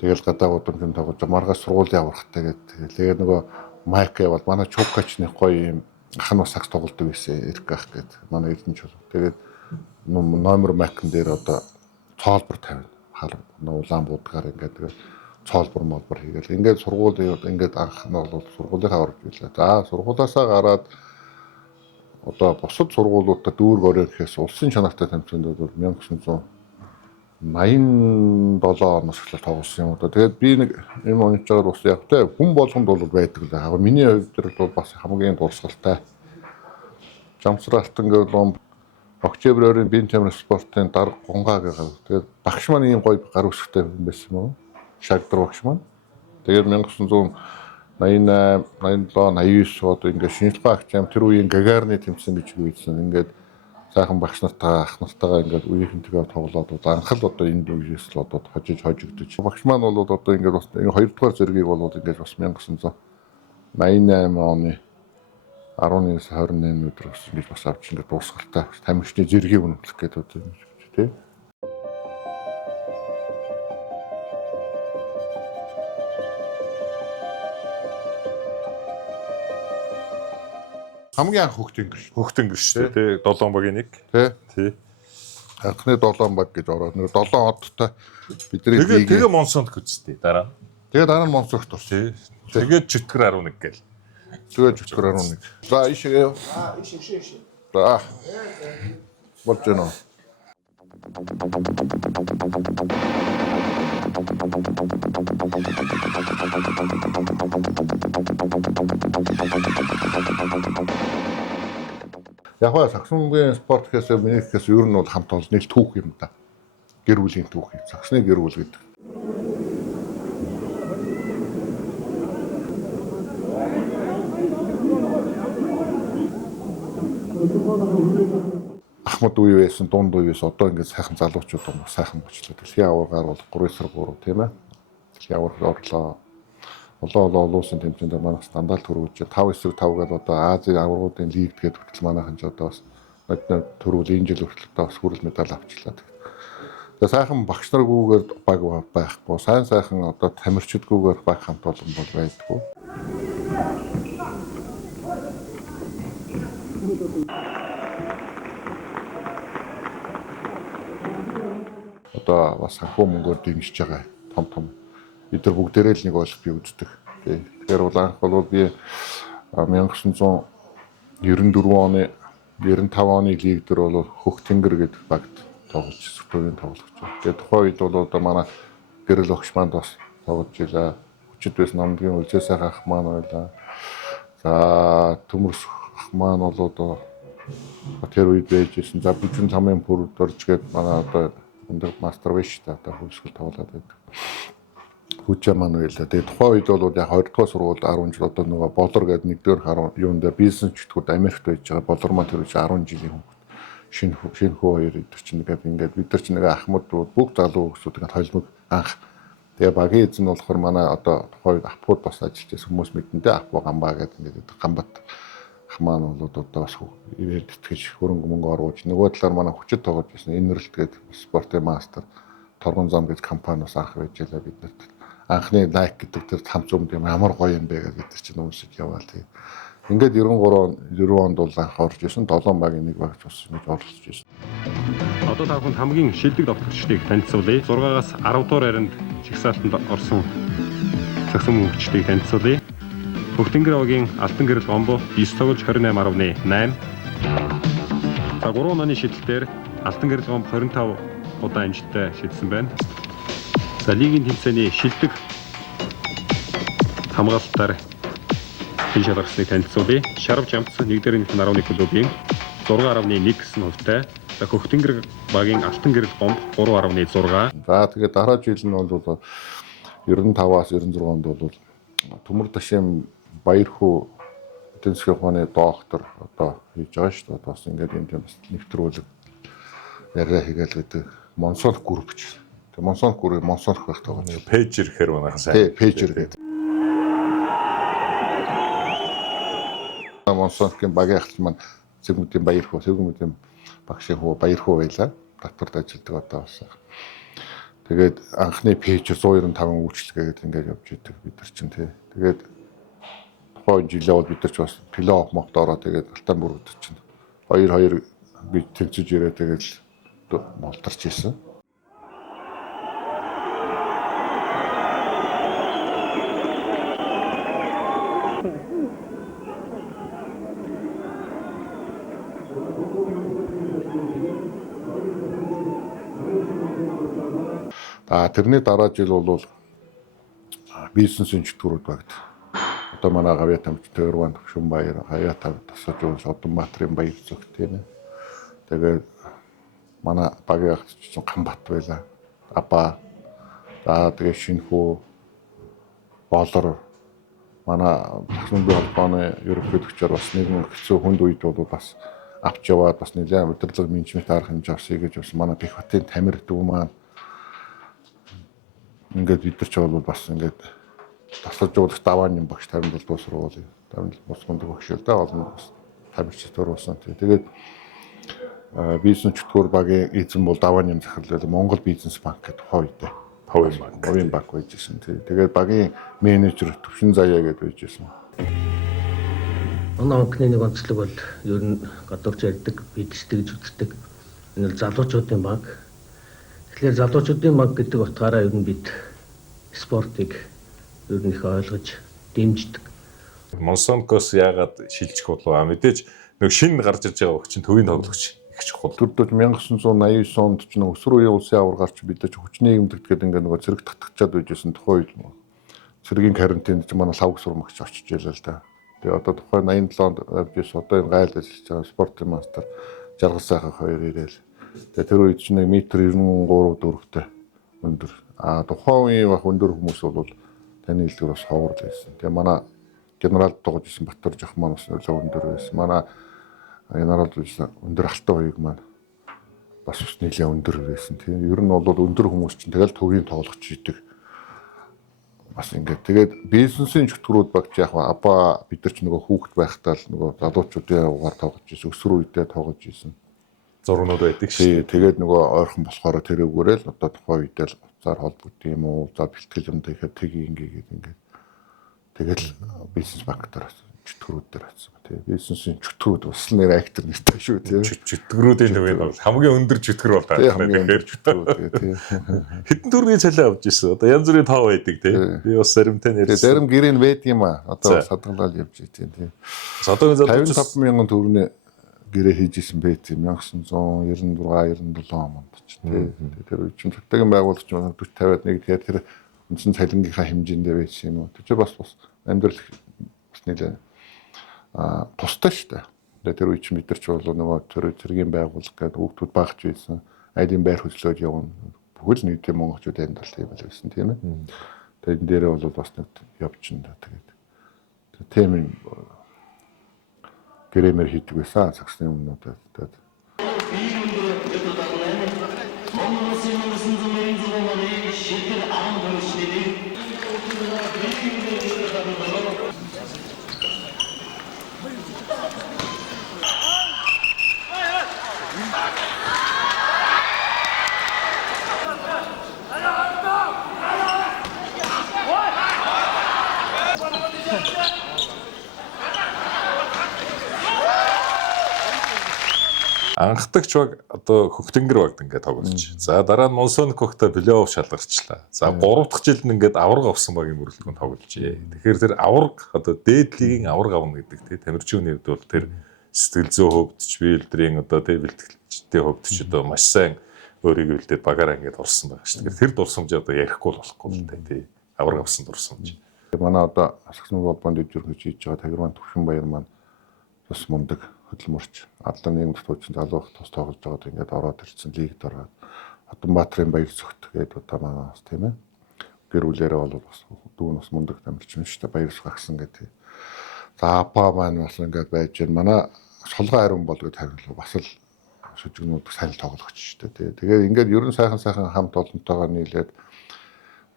Тэгэл гадаа удамжинд тоглож маргаас сургуулийн аврагтай тэгээд нөгөө майк бол манай чукачны гоё юм хан усагс тоглолдог байсан эргэх гэд манай эрдэнэч бол тэгээд номер майкн дээр одоо цоолбор тавина хар улаан будгаар ингээд тэгээд цоолбор молбор хийгээл ингээд сургуулийн ингээд анх нь бол сургуулийнхаа орж ирлээ. За сургуулаасаа гараад одоо бусад сургуулиудад дүүрэг орой гэхээс улсын чанартай тэмцээнд бол 1987 оноос эхлээд тоглосон юм да. Тэгээд би нэг юм онцгоор бас яг тэ хүн болгонд бол байдаг л аа. Миний хувьд бол бас хамгийн дурсгалтай. Жамсралтан гэвэл Октябрийн бие тамир спортын дарга гунгаа гэдэг. Тэгээд багш маань ийм гоё гар үсгтэй юм байсан юм уу? Шагдар багш маань. Тэгээд 1988, 87, 89 одоо ингээд шинжилгээ агч юм тэр үеийн Гагарны тэмцээн гэж үйдсэн. Ингээд сайхан багш нартаа ах нартаагаа ингээд үеийнхэнтэйгээ тоглоод анх л одоо энэ үеэс л одоо хожигдож. Багш маань бол одоо ингээд бас энэ 2 дугаар зэргийг бол ингээд бас 1988 оны 19-28 өдөр гэж бас авч ингээд дуусгалтай тамирчны зэргийг үнэлэх гэдэг одоо тийм. Хамгийн анх хөхтөнгөр Хөхтөнгөр шүү дээ. 7 багийн нэг. Тий. Анхны 7 баг гэж ороод нэг 7 одтой бидний тэгээ Монсонт үзтээ дараа. Тэгээ дараа нь Монсогт орсон. Тэгээд чөтгөр 11 гээл. Тэгээ чөтгөр 11. За ишээ. Ишээ. За. Болж гэнэ. Яг нь саксонгийн спорт гэхээс миний гэхээс ер нь бол хамт олон нэг түүх юм да. Гэр бүлийн түүх юм. Саксны гэр бүл гэдэг. Ахмад үе байсан, дунд үе байсан. Одоо ингээд сайхан залуучууд юм сайхан бочлоо. Дэлхийн аваргаар бол 3-3 тийм ээ. Дэлхийн аваргаар орлоо. Олон улсын тэмцээнд манайх стандарт төрүүлж 5-5 гэдэг одоо Азийн аваргуудын лиг гэдэг хүртэл манайхан ч одоо бас төрүүл энэ жил хүртэл бас хүрэл медаль авчлаа. Тэгээ сайхан багш наргүйгээр баг байхгүй. Сайхан одоо тамирчдгүйгээр баг хамт олон бол байдгүй. Одоо бас хөө мөнгөөр дэмжиж байгаа том бид нар бүгдээрээ л нэг болох би үздэг. Тэгэхээр бол анх бол би 1994 оны 95 оны лиг дээр бол Хөхтөнгөр гэдэг багт тоглож сүтөгийн тоглож байна. Тэгээд тухайн үед бол одоо манай гэрэл огш манд бас тоглож илаа. Хүчит байсан намдгийн үлзээс ах маань байлаа. За төмөрс ах маань бол одоо тэр үед байжсэн. За бүжин тамын бүрд орж гээд манай одоо өндөр мастер биш та одоо хөлсгөл тоглоод байдаг. Хүчээ маань байлаа. Тэгээд тухайн үед бол яг 20 дугаар сургуульд 10 жил одоо нөгөө болор гэдэг нэгдүгээр харуу юунд бизнес чөтгүүд Америкт байж байгаа. Болор маань тэр 10 жилийн хүн. Шинэ хөө хоёр идэр чинь ингээд бид нар чинь нэг ахмад бүгд залуу хүмүүсүүд ингээд холимог анх. Тэгээ багийн эзэн нь болохоор манай одоо тухайн үед апууд бас ажиллаж байсан хүмүүс мэдэндээ апуу гамбаа гэдэг ингээд гамбат ах маань бол одоо бас ивэр тэтгэж хөрөнгө мөнгө оруулж нөгөө талаар манай хүчит тоглож байсан Энерэлт гэдэг спортын мастер Торгон зам гэж компани бас анх байж байлаа биднэрт. Анхны лайк гэдэг тэр хамт өмд юм ямар гоё юм бэ гэдэг бид чинь үнсэж яваал тэгээ. Ингээд 90 онд бол анх орж исэн 7 багийн нэг багч бас ингэж оролцож исэн. Одоо та бүхэнд хамгийн шилдэг тоглогчдыг танилцуулъя. 6-аас 10 дугаар яринд чигсаалтанд орсон саксон мөнгөчдийг танилцуулъя. Хөхтөнгөр авгийн Алтан гэрэл гомбо 9 тоглож 28.8. За 3 оны шидэлтээр Алтан гэрэл гомбо 25 удаа амжилттай шидсэн байна. За лигийн тэмцээний шилдэг хамгаалтаар энэ шалгалтыг танилцуулъя. Шарав Жамц 1-11 клубын 6.1 гэсэн хувьтай. За Хөхтөнгөр багийн Алтан гэрэл гомбо 3.6. За тэгээд дараа жил нь бол 95-аас 96 онд бол Төмөр Дашим Баярхүү эдийн засгийн ухааны доктор одоо хийж байгаа шүү дээ. Одоо бас ингээд юм тийм нэвтрүүлэг яриа хийгээл гэдэг Монсонх групп гэж. Тэгээ Монсонх групп Монсонх байх таа. Пэйжер гэхэр манайхан сайн. Тий, пэйжер гэдэг. Монсонхын багийн ахлал маань Цэгмэдийн Баярхүү, Цэгмэдийн багшийн хүү Баярхүү байлаа. Татварт ажилладаг одоо бас. Тэгээд анхны пэйж 195 үйлчлэгээ гэдэг ингээд явж идэг бид нар чинь тий. Тэгээд тухайн жилээ бол бид нар ч бас плей-офф могт ороод тэгээд Алтан бүрэгд чинь 2-2 гэж тэнцэж ирээ тэгээд молдорч ийсэн. Тэрний дараа жил бол бизнесийн чөтгөрүүд багт. Одоо манай Гавьяатамч Тэрван Шүмбаяр Гавьяатам тасаж уул Удмбаатрын баяр зүг тийм ээ. Тэгээд манай багийн ах чинь Гамбат байла. Апа тэгээд Шинхүү Болор манай Лахмын холбооны ерөнхийлөгчөөр бас нэгэн хэцүү хүнд үед бол бас авч яваад бас нэлээд удирдлага менежмент арга хэмжээ авсыг гэж бас манай Пихватын Тамир дүү маань ингээд бид нар ч бол бас ингээд тасалж уулах даваан юм багш 57 дуус сургуулийн 57 босгонд багшилдаа олон бас тамирчид төрүүлсэн. Тэгээд бизнес чөтгөр багийн эзэн бол даваан юм захирлал Монгол бизнес банк гэдэг хойд Ховын банк байжсэн. Тэгээд багийн менежер Төвшин Заяа гэдэг байжсэн. Манай банкны нэг онцлог бол ер нь гадуур ярьдаг, бидсдэг, зүтгдэг. Энэ залуучуудын банк. Тэгэхээр залуучуудын банк гэдэг утгаараа ер нь бид спортыг ер нь их ойлгож, дэмждэг. Монсонкос яагаад шилжих болов аа мэдээж нэг шинэ гарч иж байгаа чинь төвийн тоглогч их чухал. Төрдөж 1989 онд ч нэг өсвөр үеийн улсын авар гарч бидэж хүчний юмдэгдэхэд ингээд нөгөө цэрэг татгачаад байжсэн тухай үед цэрэгийн карантинд ч манай лав сурмагч очиж ялаа л да. Тэгээ одоо тухай 87 онд авжээс одоо энэ гайл ажиллаж байгаа спортын мастер Жаргал сайхан хоёр ирээл. Тэгээ тэр үед ч нэг метр 93 4-тэй өндөр. Тухайн үеийн баг өндөр хүмүүс бол таны хэлдгээр бас ховор л байсан. Тэгээ манай генерал дугаж исэн Батөр жах маань бас нөлөө өндөр байсан. Манай генерал дугаж өндөр алтан хоёуг маань бас нэлээд өндөр байсан. Тийм ер нь бол өндөр хүмүүс чинь тэгэл төвийн тоглогч идэг. Бас ингээд тэгээд бизнесийн чөтгөрүүд багч яг апа бид нар ч нөгөө хүүхэд байхдаа л нөгөө залуучуудын угаар тоглож исэн, өсвөр үедээ тоглож исэн. Зургнууд байдаг шүү. Тэгээд нөгөө ойрхон болохоор тэрүүгээрээ л одоо тухайн үедээ л уцаар холбогд юм уу, за бэлтгэл юм дэхэд тгий ингээд тэгэл бизнес банк дээр чөтгөрүүд дээр атсан. Тэгээ бизнесийн чөтгөрүүд бас нэр актер нэртэй шүү тийм. Чөтгөрүүдийн төвийн бол хамгийн өндөр чөтгөр бол байгаа. Хамгийн өндөр чөтгөрүүд тийм. Хэдэн төгрөгийн цалин авч ирсэн. Одоо янз бүрийн тав байдаг тийм. Би бас заримтай нэрсэн. Зарим гэрээ байд юм аа. Одоо садгалал явж тийм тийм. Одоо 55 мянган төгрөгийн гэрээ хийж исэн байт юм 1996 97 онд ч тийм. Тэр үе чинь цагтаагийн байгуулагч 40 50-аад нэг тэгэхээр тэр үндсэн цалингийнхаа хэмжээндээ байсан юм уу. Тэр бас амьдрал бас нэлээ тустай шүү дээ. Тэр үе чинь бид нар ч бол нөгөө цэргийн байгууллага гэдэг хүүхдүүд багч байсан. Айлын байр хөдлөөд явна. Бүхэл нийтийн монголчууд энд бол тийм л байсан тийм ээ. Тэгээд энэ дээрээ бол бас нэг явчихна тэгээд. Тийм юм гэрэмэр хийдэг байсан цагсны өмнөд тэгээд анхдагч баг одоо Хөхтөнгөр багт ингээд тоглож. За дараа нь Монсонкогтой плей-офф шалгарчлаа. За 3 дахь жилд нь ингээд авраг авсан багийн мөрөлдөөнд тоглож. Тэгэхээр тэр авраг одоо дээд лигийн авраг авна гэдэг тий тамирчны хувьд бол тэр сэтгэл зүйн хөвд ч биелдрийн одоо тий бэлтгэлчтэй хөвд ч одоо маш сайн өөрийгөө үлдээд багаараа ингээд орсон байгаа шүү. Тэгэхээр тэр дурсамж одоо ярихгүй болохгүй л тий авраг авсан дурсамж. Манай одоо Асгасны холбоонд дэвжүүлж хийж байгаа Тагирман Төвшин баяр маань бас мундаг хөдөлмөрч алдан нийгэмд төвчин залуух тус тоглож байгаад ингээд ороод ирсэн лигд ороод Удмбаатрын баяр зүгт гэдэг одоо манаас тийм ээ гэр бүлээрээ бол бас дүүн бас мундаг тамирчин шүү дээ баяр зүг агсан гэдэг. За апа маань бас ингээд байж байна. Манай сулгай ариун бол гэдэг хариулт бас л шүжигнүүд сайн тоглогч шүү дээ. Тэгээд ингээд ерөн сайхан хамт олонтойгоо нийлээд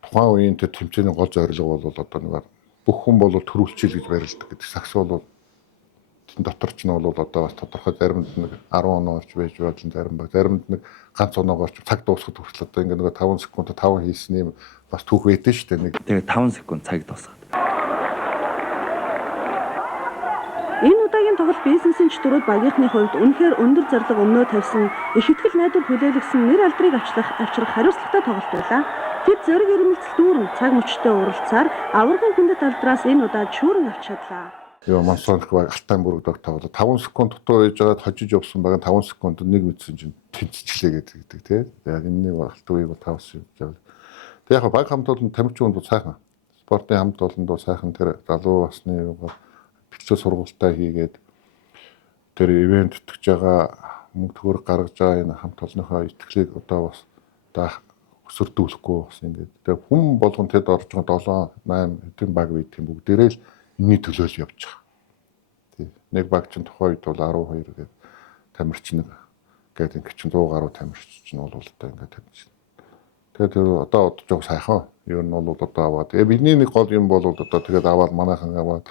тухайн үеийн тэр тэмцээний гол зорилго бол одоо нэг бүх хүн бол төрүүлчихэл гэж барилдаг гэдэг. Сакс бол дотор ч нь бол одоо бас тодорхой заримд нэг 10 оноорч байж болно заримд нэг ганц оноогоорч цаг дуусахад хүртэл одоо ингээд нэг 5 секунд 5 хийсэн юм бас түүх байдаг шүү дээ. Нэг тэгээ 5 секунд цаг дуусгаад. Энэ удаагийн тоглолт бизнесийн чөтгөрүүд багийнхны хувьд үнэхээр өндөр зарлага өмнөө тавьсан их итгэл найдвар хүлээлгсэн нэр алдрыг авчрах хариуцлагатай тоглолт байлаа. Тэд зориг ирмэлцэл дүүрэн цаг мөчтэй уралцаар аваргын хүндэт алдраас энэ удаад шүүрэн авч чадлаа. Монсонк баг алтан бүрэгдэг тоглолт 5 секунд дутуу байж байгаад хожиж явсан баг 5 секунд нэг мэдсэн чинь тэнцчихлээ гэдэг тий. Яг энэ нэг алтан үеийг бол 5 секунд яваад яг баг хамт олон тамирчин бол сайхан. Спортын хамт олон бол сайхан тэр залуу басны бэлтгэл сургуультай хийгээд тэр ивент өткөж байгаа мөнгө төгрөг гаргаж байгаа энэ хамт олонныхоо итгэлийг одоо бас өсөрдүүлэхгүй бас ингээд тэр хүн болгон тэд орж байгаа 7 8 хэдэн баг байт юм бүгдээрээ л энэний төлөө л явж байгаа. Тий. Нэг баг чинь тухайн үед бол 12 гэдэг тамирчин гэдэг ингээд чинь 100 гаруй тамирчин бол одоо ингээд тавьж байна. Тэгээд одоо удаж байгаа сайхан. Ер нь бол одоо аваад. Тэгээ бидний нэг гол юм бол одоо тэгээд аваад манайхан аваад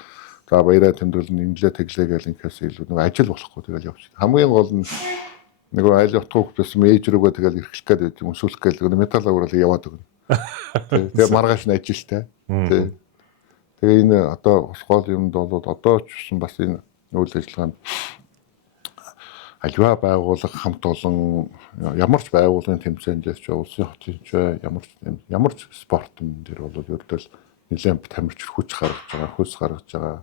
за баяраа тэмдэглэн инглээ тэглээ гэл инкээс илүү нэг ажил болохгүй тэгэл явж. Хамгийн гол нь нэг айл утгах гэсэн мэж рүүгээ тэгэл эрхлэх гээд өмсүүлэх гээд металл аваад яваад өгнө. Тэгээ маргааш нь ажилтай. Тэгээ энэ одоо гол юмд бол одоо ч бас энэ үйл ажиллагаанд аливаа байгууллага хамт олон ямар ч байгууллагын тэмцээндээс ч улсын хотын ч ямар ч спортын дээр бол ердөө нэлээд тамирч хүч гаргаж байгаа, хөлс гаргаж байгаа.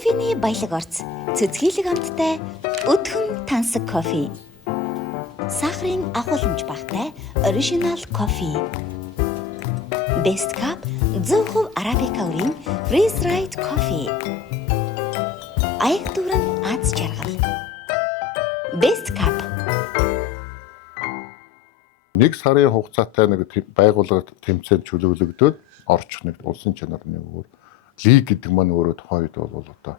Кофений баялаг орц. Цэцгийлэг амттай өдхөн тансаг кофе. Сахарын агуулмж багтай оригинал кофе. Best Cup 100% Arabica өрийн Freeze Dried coffee. Аяг дүүрэн аз жаргал. Best Cup. Нэг сарын хугацаатай нэг байгууллага тэмцээнд чөлөөлөгдөд орчих нэг улсын чанарны өөр лиг гэдэг маань өөрөө тухайн үед бол одоо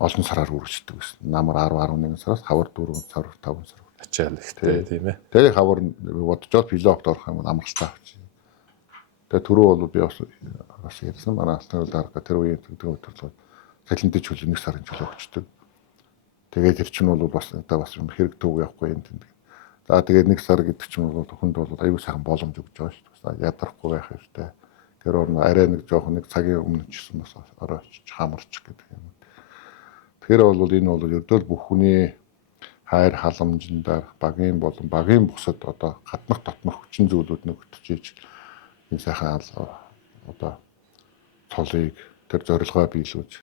олон сараар үргэлжлэдэг байсан. Намар 10 11 сараас хавар 4 сар 5 сар. Ачаал ихтэй тийм ээ. Тэгээ хавар бодожод плей-оффд орох юм амралтай авчих. Тэгээ түрүү бол би бас ярьсан манай алтан дарга тэр үеийн төрлөө цалинтай чөлөө нэг сарын чөлөө өгчдөг. Тэгээд тэр чинь бол бас одоо бас хэрэг төв явахгүй юм тийм. За тэгээд нэг сар гэдэг чинь бол хүнд бол аюу сайхан боломж өгч байгаа шүү дээ. Ядрахгүй байх хэрэгтэй. Тэр арай нэг жоохон нэг цагийн өмнө ч гэсэн бас оройч хамарч гэдэг юм. Тэгэхээр бол энэ бол ердөө бүх хүний хайр халамжиндаа багийн болон багийн бусад одоо хатмах дотмох хүчин зүйлүүд нөгтөж иж энэ сайхан одоо цолыг тэр зорилгоо биелүүлж.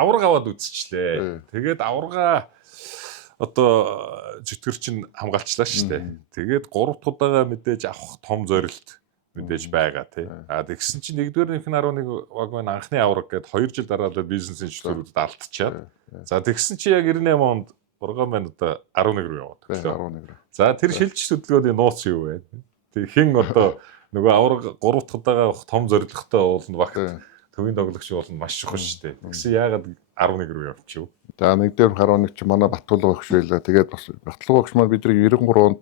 Авраг аваад үзчихлээ. Тэгээд аврагаа одоо зүтгэр чинь хамгаалчлаа шүү дээ. Тэгээд 3 дахь удаага мэдээж авах том зорилт мэдээж байгаа тий. Тэгсэн чинь 1-р 11 вагон анхны авраг гээд 2 жил дараалал бизнесийн чөлөөт алдчихад. За тэгсэн чи яг 98 онд ургаан маань одоо 11 рүү яваад төглөө. За тэр шилжиж хөдөлгөөний нууц юу вэ? Тэг хэн одоо нөгөө авраг 3 дахь удаага авах том зорилготой уулна багт төвийн тоглогч болно маш чухал шүү дээ. Тэгсэн яагаад 11 рүү явчих вэ? За 1-р 11 чи манай Батулга багш байлаа. Тэгээд бас Батулга багш маань бидний 93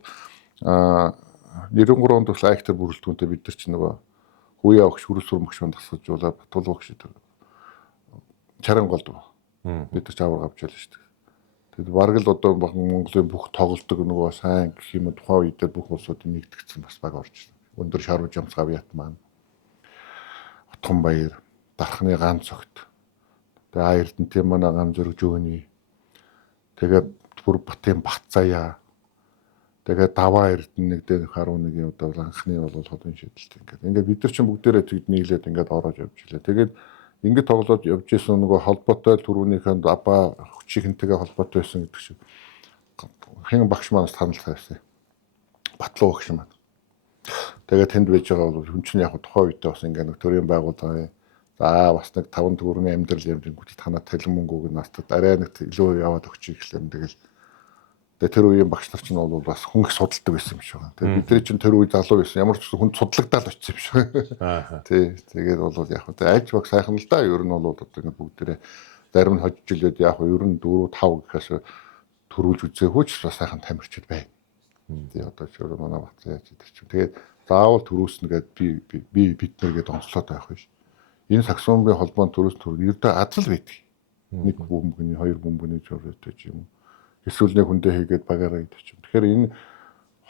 онд бас актер бүрэлдэхүүнтэй бид нар чи нөгөө хүүе багш хөрөс сурмагч маань тасалжуулаад Батулга багш чаран голд бид нар ч авраг авч байлаа шүү дээ. Тэгээд бараг л одоо Монголын бүх тоглолтог нөгөө сайн гэх юм тухайн үедээ бүх улсуудын нэгдэгдсэн бас баг орж ирсэн. Өндөр шарвж ямцгаа Вьет маань Утган баяр Дархны ганц огт. Тэгээ Эрдэнтийн манай ган зөрөж өгний. Тэгээд бүр Батын Батцаяа. Тэгээд Даваа Эрдэнэ нэг дээр 11-ийн удаа анхны бол хотын шийдэлт ингээд. Ингээд бид нар чинь бүгдээрээ тэгд нийлээд ингээд ороод явж илээ. Тэгээд ингээд тоглоод явж исэн нөгөө холбоотой түрүүнийхэнд Аба хүчийнхэнтэйгээ холбоотой байсан гэдэг шиг. Хэн багш манаас танил тавьсан. Батлуу багш маань. Тэгээд тэнд байж байгаа бол хүн чинь яг тухайн үедээ бас ингээд нэг төрийн байгууллага. За бас нэг 5 төгрөгийн амьдрал юм гүтэл танаа талин мөнгөг настад арай нэг илүү яваад өгчих гэхлээр тэгэл Тэгээ тэр үеийн багш нар чинь бол бас хүн их судалдаг байсан юм шиг байна. Тэгээ бидний чинь тэр үе залуу байсан. Ямар ч хүн судалагдаад очсон юм шиг. Тий. Тэгээд бол яг хөө альж баг сайхан л да. Ер нь бол одоо ингэ бүгдээрээ зарим нь хожиж илээд яг ер нь 4 5 гэхээс төрүүлж үзээгүй ч бас сайхан тамирчид байна. Тий одоо ч өөр манай бацаа яаж идэх чинь. Тэгээд заавал төрүүлснэ гэд би бид нэргээд онцлоод байх биш. Энэ саксофоны холбоонд төрүүлсэн төр ердөө адал байдаг. Нэг бөмбөгийн, хоёр бөмбөгийн зураатай ч юм уу. Эсвэл нэг хүндээ хийгээд багаараа идэх юм. Тэгэхээр энэ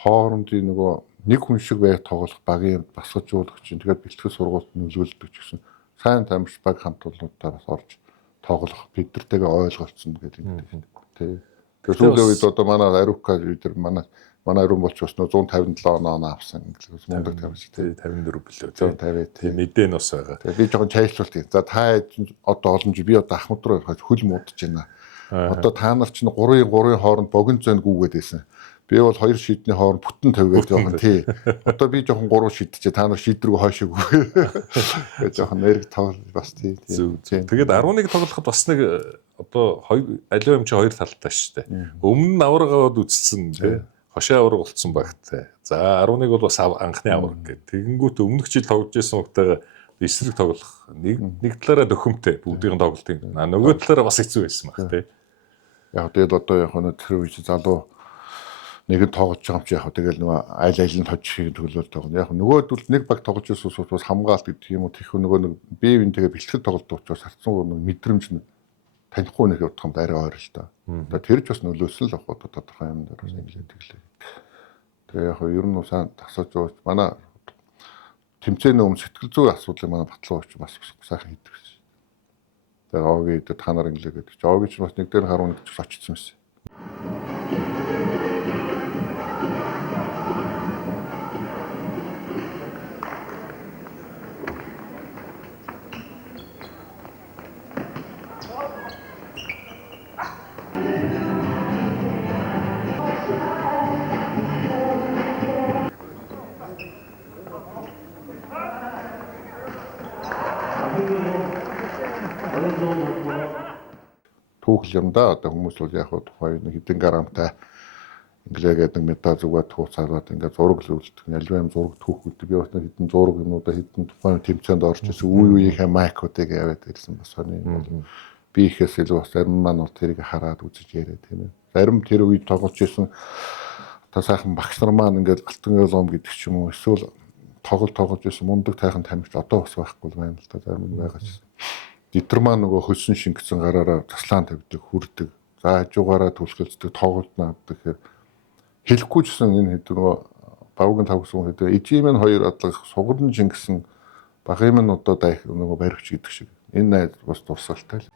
хоорондын нөгөө нэг хүн шиг байг тоглох багийн басгажуулах чинь тэгээд бэлтгэл сургуульд нөлөөлдөг ч гэсэн сайн тамирч баг хамт олнуудаа бас орж тоглох бидэртэйгээ ойлголцсон гэдэг юм. Тий. Тэгэхээр сүүлийн үед одоо манай Арука бид манай өрөн болч бас 157 оноо авсан гэж мундаг тамирч тий 54 билүү 150 тий мэдээ нь бас байгаа. Тэгээ би жоохон чайлуулт. За та одоо олон жи би одоо ахмад руу хөл муудаж байна. Одоо та нар чинь 3-3 хооронд богино зөнд гүгээд байсан. Би бол 2 шидний хооронд бүтэн тавьгээд жоохон тий. Одоо би жоохон 3 шидчихээ та нар шийдрэг хойшоо гүгээ. Тэгээ жоохон нэрэг тоглол бас тий. Тэгээд 11 тоглоход бас нэг одоо аливаа юм чи хоёр талтай шүү дээ. Өмнө нь аваргаад үтцсэн тий. Хошоо авраг болцсон багтай. За 11 бол бас анхны авраг гэдэг. Тэгэнгүүт өмнөх жил тоглож байсан хүүхдтэйгээ эсрэг тоглох нэг талаараа дөхөмтэй бүгдийн тоглолтын. Нөгөө талаараа бас хэцүү байсан баг тий. Яг тэгээд одоо яг тэр үе залуу нэг нь тоглож байгаа юм чи яг тэгэл нөгөө айл нь хожих төлөөлөл тоглоно. Яг нөгөөдөл нэг баг тоглож байсан бас хамгаалт гэдэг юм уу тийх нөгөө нэг бие бинтэйгээ бэлтгэл тоглолт учраас харцсан нэг мэдрэмж нь танихгүй нэг утгамд арай ойр л та. Одоо тэр ч бас нөлөөсөн л ах одоо тодорхой юм дээр бас нэлээд тэглээ. Тэгээ яг ер нь сайн тасаж ууч манай тэмцээний өмнө сэтгэл зүйн асуудлыг манай батлуу ч бас сайхан хийдэг гэсэн. Тэгээ оогийн та нар инглээ гэдэг чи оогийн ч бас нэг дээр харуу нэг ч очсон юмсэн. Түүхэл юм да одоо хүмүүс бол яг тухайн нэг хэдэн грамтай инглээгээд нэг метал зүгээд тууцаад ингээд зураг л үлдэх. Аливаа юм зураг түүхүүд би бас нэг хэдэн зураг юмудаа хэдэн тухайн тэмцээнд орж ирсэн үе үеийнхээ майкуудыг яваад ирсэн бас сони юм. Би ихээс илүү бас зарим маань бол тэрийг хараад үзэж яриа тийм ээ. Зарим тэр үед тоглож ирсэн та сайхан багш нар маань ингээд алтан ялом гэдэг ч юм уу эсвэл тоглож ирсэн мундаг тайхан тамирч одоо бас байхгүй байна л та зарим нь байгаа ч. Дитер маань нөгөө хөлсөн шингэсэн гараараа таслаан тавьдаг, хүрдэг. За хажуугаараа түлхэлцдэг, тоглолтноо авдаг гэхээр хэлэхгүй ч гэсэн энэ хэд нөгөө багын тавгсан хэд эжим нь хоёр адлах сугадн шингэсэн багын нь одоо дайх нөгөө баригч гэдэг шиг. Энэ найз бас дурсгалтай л.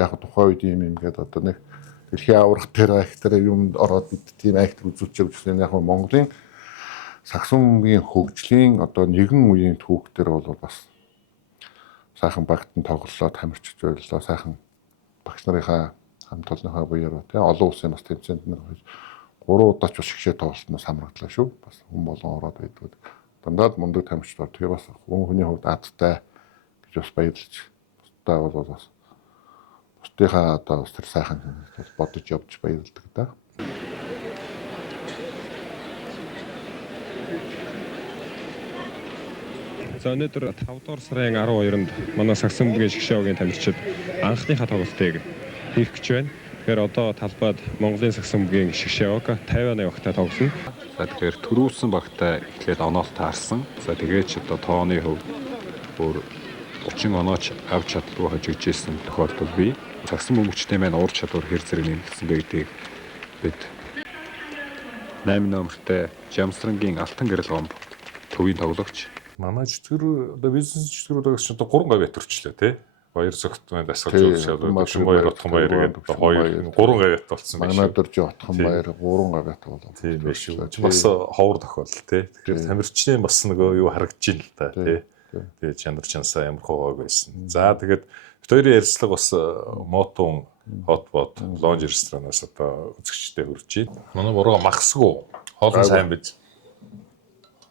Яг тухайн үед юм гээд одоо нэг дэлхийн аврах тэр актер юмд ороод тийм актер үзүүлчих гэсэн яг Монголын саксофоны хөгжлийн одоо нэгэн үеийн түүхтэр бол бас сайхан багтан тоглолоо тамирчиж байлаа сайхан багш нарынхаа хамт олонныхаа буюу тий олон улсын бас тэмцээнд нэг 3 удаа ч шигшээ тоглолтноос хамрагдлаа шүү бас хүн болон ороод байдгүй дандаа мундаг тамирчдаар тэгээ бас хүний хувьд адтай гэж бас баярлж та бол бас бусдынхаа одоо тэр сайхан бодож явж баярлдаг да. За өнөөдөр 5 дугаар сарын 12-нд манай саксофоны шгшээгийн тамирчид анхныхаа тоглолтыг хийх гэж байна. Тэгэхээр одоо талбайд Монголын саксофоны шгшээг 58 багтай тоглосон. За тэгэхээр төрүүлсэн багтай эхлээд оноол таарсан. За тэгээд ч одоо тооны хөв өөр 30 онооч авч чадлгүй хожигдж ирсэн тохиолдол бий. Саксон бөмбөгчтэй маань уур чадвар хэр зэрэг нэмэгдсэн бэ гэдгийг бид 8 номертэй Жамстрангийн алтан гэрэл гомб төвийн тоглогч. Манай чөтгөр одоо бизнес чөтгөрүүд гэсэн одоо 3 гавь төрчлээ тий. Хоёр цогт маань дасгал зөвшөөрлөд Шимбаяр Отхонбаяр гэдэг 2 3 гавьят болсон байна. Магнадоржи Отхонбаяр 3 гавьят болов. Тийм биш үү. Бас ховор тохиолдол тий. Тэгэхээр тамирчны бас нөгөө юу харагдаж байна л да тий. Тэгээд чанар чансаа ямар хувааг байсан. За тэгээд бид хоёрын ярилцлага бас Мотон Хотбот лонж ресторанаас одоо үзэгчтэй хүрч байна. Манай буруу махсгүй хоолн сайн биз.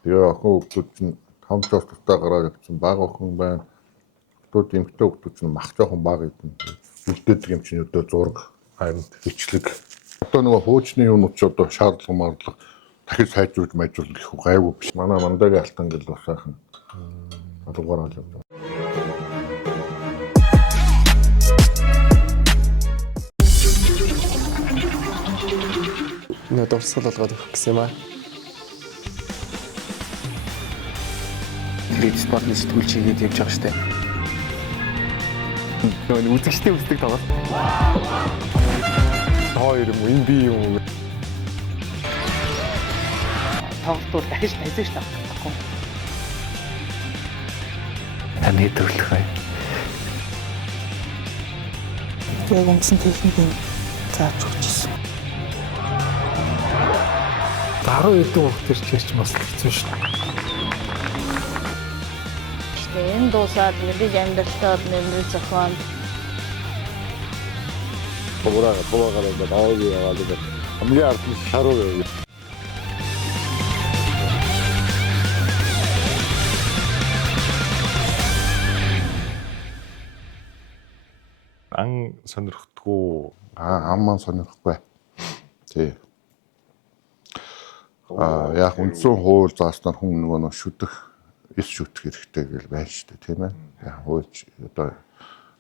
Тэгээ охин хүмүүс чинь 5 цогттой гараад явсан бага охин байна. Түүд эмхтэй хүмүүс чинь мах жоохон бага идэн. Үлдээдэг юм чинь өдөө зураг харин хичлэг. Одоо нөгөө хуучны юмнууд ч одоо шаардлага марлага дахиж сайжруулж майжруулах гэх гайгүй биш. Манай мандагийн алтан гэл бас сайхан. Алгаараа л явдаг. Нөө дурсгал болгоод өгөх гэсэн юм аа. Тэгээд спортны сэтгүүлч хийгээд явж байгаа штэ. Нөө үзэгчтэй үздэг тоглолт. Хоёр юм уу, энэ би юм уу? Тоглолтууд дахиж найзаж тавхгүй. Таны төлөх бай. Яг үндсэн техникийн зааж өгчээсэн. 10 хэдэн хүүхд төр чирч бас хэцүү шүү дээ. Энэ дуусаад мэдээж амьдралтаа нэмэр зохион. Богоороо аваад яваад хамгийн ард нь шаруу яа. Ан сонирхдаггүй. Амман сонирхгүй. Тий. Яг үндсэн хууль зааснаар хүн нөгөө шүтэх, эс шүтэх хэрэгтэй гэж байна шүү дээ, тийм ээ. Яг хуульч одоо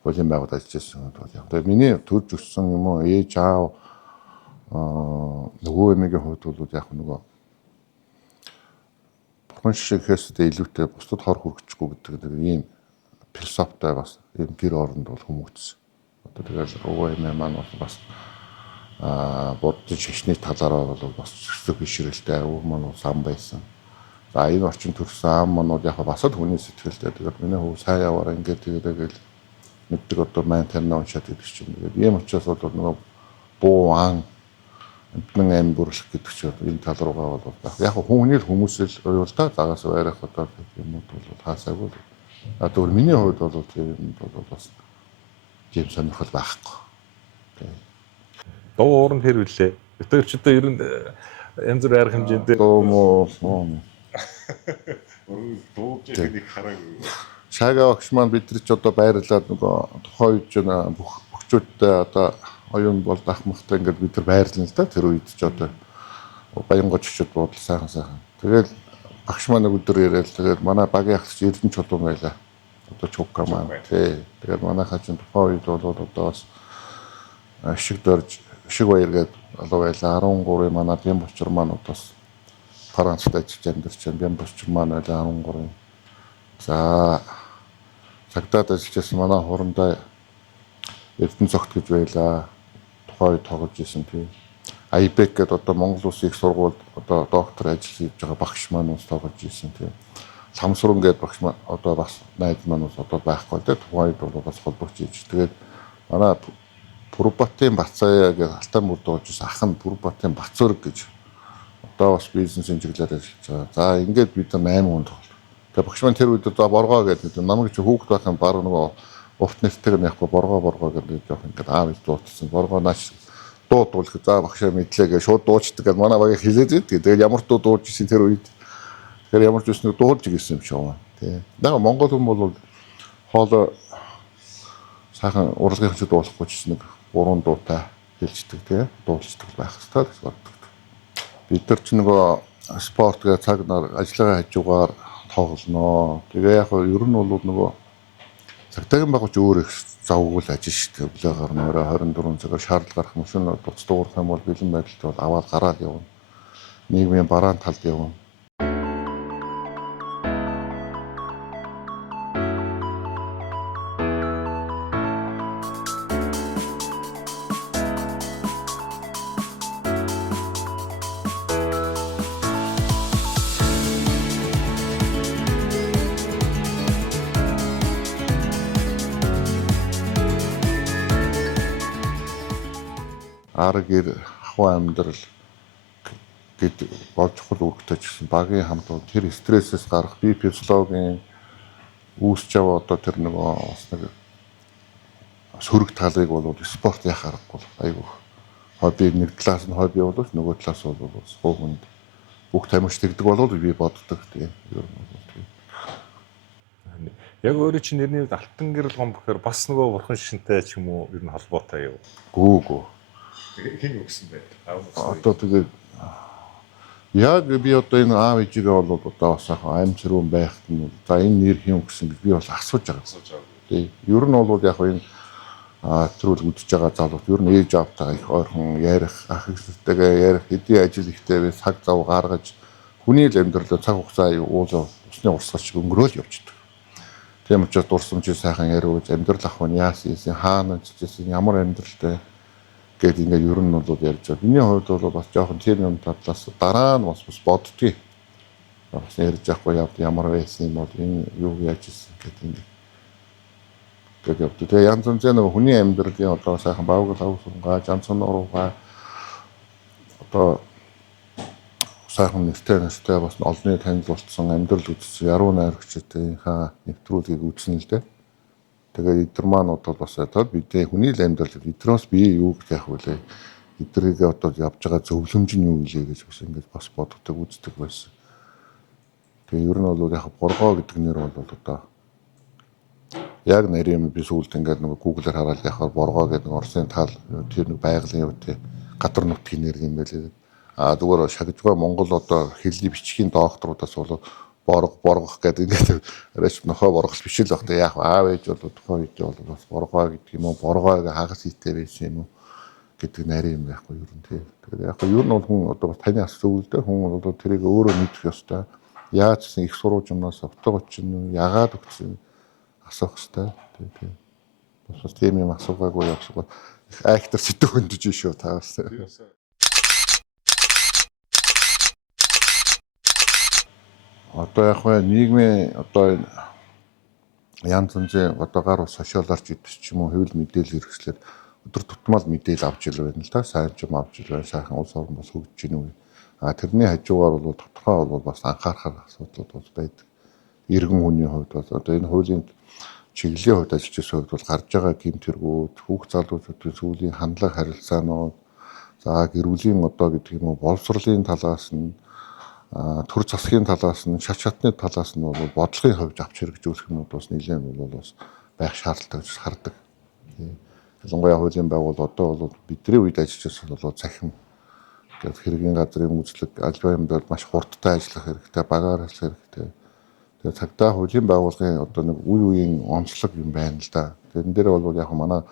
хуулийн байгууллагад ажиллажсэн бол яг одоо миний төрж өссөн юм уу, ээж аав нөгөө эмигийн хувьд бол яг нөгөө бурхан шигээс илүүтэй бусдад хор хүргэхгүй гэдэг ийм философитой бас ийм гэр оронд бол хүмүүц. Одоо тэгэл нөгөө эмээ маань бас бодож шишний талаараа бол бас зөв бишрэлтэй өвөр маань сан байсан. За энэ орчин төрсэн ам манууд яг бас л хүний сэтгэлтэй. Тэгээд миний хүү сайн яваараа ингээд тэгээд мэддэг одоо маань таньна уншаад идэх чинь. Тэгээд ийм учраас бол нөгөө буу ан амтны аим бүрлэх гэдэг чинь энэ тал руугаа бол яг хүний хүмүүсэл оюул та загаас байрах одоо юмуд бол хаасаагүй. А тэгвэл миний хувьд бол тийм бол бас тийм сонирхол байхгүй. Дуу ууранд хэрвэлээ. Өтөр ч одоо ер нь янз бүр арга хэмжээндээ дуу муу дуу жигэнийг хараагүй. Шага багш маань бид нар ч одоо байрлаад нөгөө тухайн үед нь бөхчүүдтэй одоо оюун бол ахмахтай ингээд бид нар байрлана л да тэр үед ч одоо баянгоч чичүүд бодол сайхан. Тэгэл багш маань нэг өдөр яриад тэгээд манай багийн ах чи Эрдэнэ чулуун байлаа. Одоо чукка маань тий. Тэгээд манайхаа ч тухайн үед бол одоо бас шиг дорж шиг баяр гээд алуу байлаа 13 манай бям бочор маань бас Францад ажиллаж амьдарч байна. Бям бочор маань байлаа 13. За цагтаад ажиллажсэн манай хурандаа Эрдэнэ цогт гэж байлаа. Тухайн үед тоглож исэн тийм. Айбек гэдэг одоо Монгол Улсын их сургуульд одоо доктор ажил хийж байгаа багш маань ус тоглож исэн тийм. Самсрун гэдэг багш маань одоо бас найз маань ус одоо байхгүй тийм. Тухайн үед бол бас холбогч хийж. Тэгээд манай Пүрбатын Бацаа гэж Алтан бүр дуужсэн ах нь Пүрбатын Бацөрг гэж одоо бас бизнесийн чиглэлээр ажиллаж байгаа. За ингээд бид 8 хүн тоглоо. Тэгээ багш маань тэр үед одоо боргоо гэдэг намайг чи хүүхд байхын баг нөгөө урт нэртэйг нэхгүй боргоо гэдэг жоох ингээд аав ил дуутсан. Боргоо нааш дуулах за багшаа мэдлээ гэж шууд дуучдаг гэж манай багийг хэлээд идэв. Тэгээд ямар дуулж исэн тэр үед. Тэгэхээр ямар ч үснэг дуулж исэн юм шиг байна. Тий. Наа Монгол хүн бол хоолой сайхан урлагийн хүчтэй дуулахгүй ч нэг 3 дуутай хэлждэг тий дуулцдаг байх хэрэгтэй гэж боддог. Бид нар ч нөгөө спорт гэх цаг нар ажиллагаа хажуугаар тоглоно. Тэгээ яг ер нь бол нөгөө цагтаагийн байгууч өөр их завгүй л ажил шүү дээ. Өглөө гарна 24 цагаар шаардлага гарах юм шиг буц дуурах юм бол бэлэн байдалд бол аваад гараад явна. Нийгмийн бараан талд явна. арга гэр ахуй амьдрал гэдэг болж чухал үүрэгтэй ч гэсэн багийн хамт тэр стрессээс гарах бие физиологийн үүсч яваа одоо тэр нөгөө бас нэг сөрөг талыг бол спорт яах аргагүй айгүй хобби нэг талаас нь хобби боловч нөгөө талаас бол хоохонд бүх тамирч тэгдэг болов би боддог тийм ер нь бол Яг өөрөө чинь нэрний үед алтан гэрэл гом гэхээр бас нөгөө бурхан шишинтэй ч юм уу ер нь холбоотой юу? Гүү. Хин үгсэн бэ? Одоо тэгээд яг би одоо энэ аав ээжигээ бол одоо бас аимширүүн байхад нь за энэ нэр хин үгсэн гэж би бол асууж байгаа. Тий. Ер нь бол яг энэ түрүүл үдчихэж байгаа залууд ер нь ээж аавтайгаа их ойрхон ярих, ах ихтэйгээ ярих, хэдий ажил ихтэй вэ цаг зав гаргаж хүний л амьдралаа цаг хугацаа уулаа усны урсгалч өнгөрөөл явчихдаг. Тийм учраас дурсамжийг сайхан яриуж амьдрал ахван яасан хаана жижигсэн ямар амьдралтай гэдэг ингээд ер нь бол ярьж байгаа. Миний хувьд бол бас жоохон тэр юм талаас дараа нь бас боддгийг. Бас ярьж байхгүй ямар байсан юм бол энэ юу яаж ирсэн гэдэг ингээд. Тэгээ янз бүрийн нэг хүний амьдралын одоо сайхан баавал авсангаа, жанцноруугаа одоо сайхан нэртэй бас олонний танил болцсон амьдрал үзсэн яруу найрагчдынхаа нэвтрүүлгийг үзсэн л дээ. Тэгээд эдгээр маань одоо бас одоо бидний хүний л амьдрал эдгээрээс би юу гэх яах вэ? Эдгэрийг одоо явж байгаа зөвлөмж нь юу вэ гэж бас ингэж бас боддог үздэг байсан. Тэгээ ер нь бол яг боргоо гэдэг нэр бол одоо яг нэрийн би сүүлд ингээд нэг Google-аар хараад яхаар боргоо гэдэг Оросын тал тэр нэг байгалийн юу тий гадар нутгийн нэр юм байлээ. Зүгээр шагжгаа Монгол одоо хэлний бичгийн докторудаас бол боргох гэдэг ингээд арайч нохоо боргох биш л багтаа яах аав ээж бол тухайн үед бол бас боргоо гэдэг юм уу боргоог хагас хийтэй байсан юм уу гэдэг нарийн юм байхгүй юу юм тий. Тэгэхээр яг юу нь бол хүн одоо таны асуу үлдээ хүн бол тэрийг өөрөө мэдэх ёстой. Яаж гэсэн их сурвалж юмнаас утга учир яагаад өгсөн асуух ёстой. Тий. Бас тийм юм асуугаагүй явсгаа их актер сэтгэв хөндөж шүү таас. Одоо яг хөө нийгмийн одоо янз бүрийн одоо гар ус сошиаларч идэх ч юм уу хэвлэл мэдээлэл хэрэгслэр өдөр тутмаа мэдээлэл авч ил байна л да. Сайн ч юм авч ил байна. Сайхан улс орн бас хөгжиж гинэ үү. Тэрний хажуугаар бол тодорхой бол бас анхаарах асуудлууд бол байдаг. Иргэн хүний хувьд бол одоо энэ хуулийн чиглэлийн хувьд ажиллаж хувьд бол гарч байгаа гэмт хэрэгүүд, хүүхд залуучуудын сүүлийн хандлага харилцаанууд, за гэр бүлийн одоо гэдэг юм уу боловсролын талаас нь төр засгийн талаас нь шат шатны талаас нь бол бодлогын хувьд авч хэрэгжүүлэх юмуд бас нэлээд бол бас байх шаардлагатай гэж хардаг. Ялангуяа хуулийн байгуул одоо бол бидний үед ажиллаж бол цахим гэдэг хэргийн газрын үзлэг альва юмд маш хурдтай ажиллах хэрэгтэй, багаар ажиллах хэрэгтэй. Тэгээ цагдаа хуулийн байгууллагын одоо нэг үе үеийн онцлог юм байна л да. Тэрэн дээр бол яг манай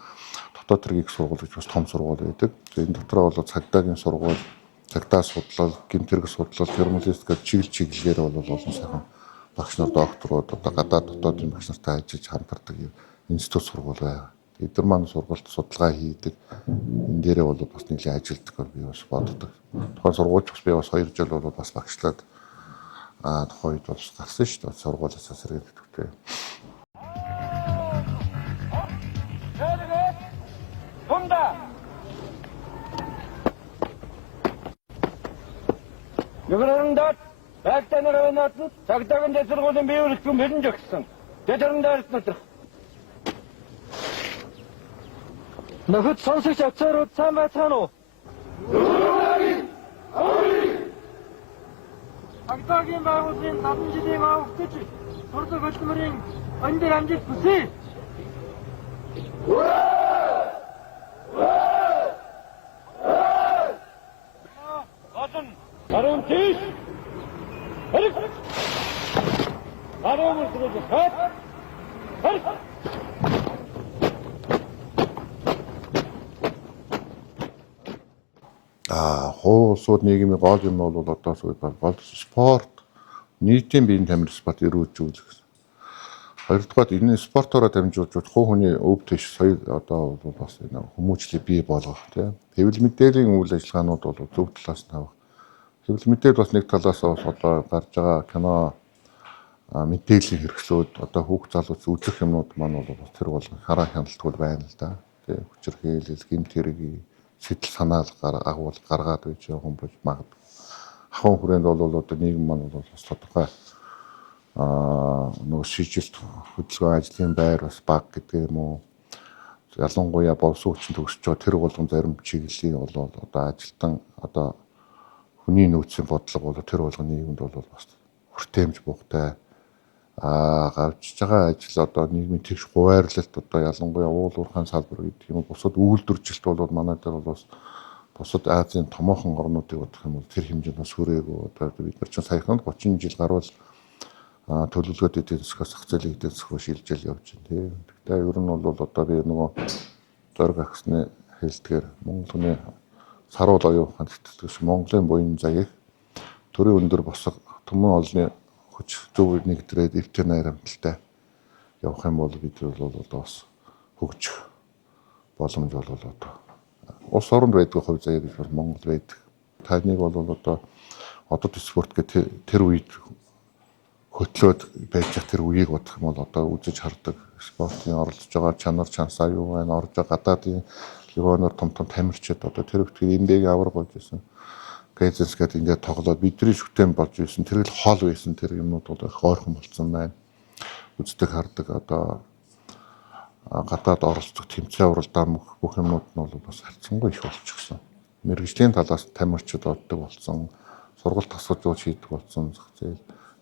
дотоод хэргийг сургууль гэж бас том сургууль байдаг. Энэ дотроо бол цагдаагийн сургууль, цагдаа судлал, гэмт хэрэг судлал, журналист гэдэг чиглэлээр бол олон сайхан багш нар, докторууд одоо гадаад дотоодын багш нартай ажиллаж хамтардаг институт сургууль байна. Эдгээр маань сургуульд судалгаа хийдэг. Энэ дээрээ бол бас нэлээд ажилтдаг би бас боддог. Тухайн сургуульч бас би бас 2 жил бол бас багшлаад тухайн үед бол гарсан шүү дээ. Сургуулиас сэргийгдэгтэй. Юграндат бактанаар өнөтөд цагдаагийн дэсргуулийн биеүлэхгүйн бэлэн жагсан. Дэдэрнээр нэтрэх. Нөхөд сонсогч оцорууд сайн байцгаана уу? Цагдаагийн байгууллагын 70 жилийн авахч сурдаг хөтөлмөрийн өндөр амжилт хүсье. Арон тийш. Хэрэг. Арон үсрэг хат. Хэрэг. Улсууд нийгмийн гол юм бол одоо гол спорт, нийтийн биеийн тамир спорт өргөжүүлэх гэсэн. Хоёрдугаар энэ спортоор дамжуулж хүний өв төш соёл одоо бас хүмүүжлийг бий болгох тийм. Хэвлэл мэдээллийн үйл ажиллагаанууд бол зөв талаас нь авах. Хэвлэл мэдээлэл бас нэг талаас бас одоо гарч байгаа кино мэдээллийн хэрэгслүүд одоо хүүхд залууч үзэх юмнууд маань бол тэр бол хараа хяналтгүй байна л да. Тийм хүчирхийлэл, гэмт хэрэг сэтэл санаал гаргаад байж байгаа юм болж магадгүй. Ахын хүрээнд бол одоо нийгэм маань бол бас тодорхой нөгөө шийдэлт хөдөлгөөн ажлын байр бас баг гэдэг юм уу. Ялангуяа боловсон хүчин төгсөж байгаа тэр болгон зарим чиглэлийн бол одоо ажилтан одоо хүний нөөцийн бодлого бол тэр болгон нийгэмд бол бас хүртээмж буухтай гарч байгаа ажил одоо нийгмийн тэгш хуваарлалт одоо ялангуяа уул уурхайн салбар гэдэг юм бусад үйлдвэржилт бол манай дээр бол бас бусад Азийн томоохон орнуудыг бодох юм бол тэр хэмжээнд бас хүрээгүй одоо бид нар чинь саяхан 30 жил гаруул төлөвлөгөөд эдийн засгаас зах зээлийн эдийн засгоо шилжил явж байна тийм. Тэгтээ ер нь бол одоо би нөгөө зориг агсны хэлдгээр Монгол хүний саруул оюухан тэтгэлгч Монголын буян заяг төрийн өндөр босго төмөн олны хүч зөв нэгдрээд эвтэй найрамдалтай явах юм бол бид бол бас хөгжих боломж бол одоо улс оронд байдаг хувь заяа гэж бол Монгол байдаг. Таныг бол одоо одод спорт гэх тэр үед хөтлөөд байж тэр үеийг бодох юм бол одоо үзэж хардаг спортын оролцож байгаа чанар чансаа юу байна орж байгаа гадаадын лигоноор том тамирчид одоо тэр хөтгийг эндээ авраг болж байсан. Гэзэс гэдэг ингээд тоглоод бидний шүтэн болж байсан. Тэр л хоол байсан тэр юмнууд бол их ойрхон болсон байна. Үздэг хардаг одоо гадаад оролцох тэмцээн уралдаан бүх юмнууд нь бол бас харьцангуй их болчихсон. Мэргэжлийн талаас тамирчид оддог болсон. Сургалт асууж шийдэх болсон зах зээл.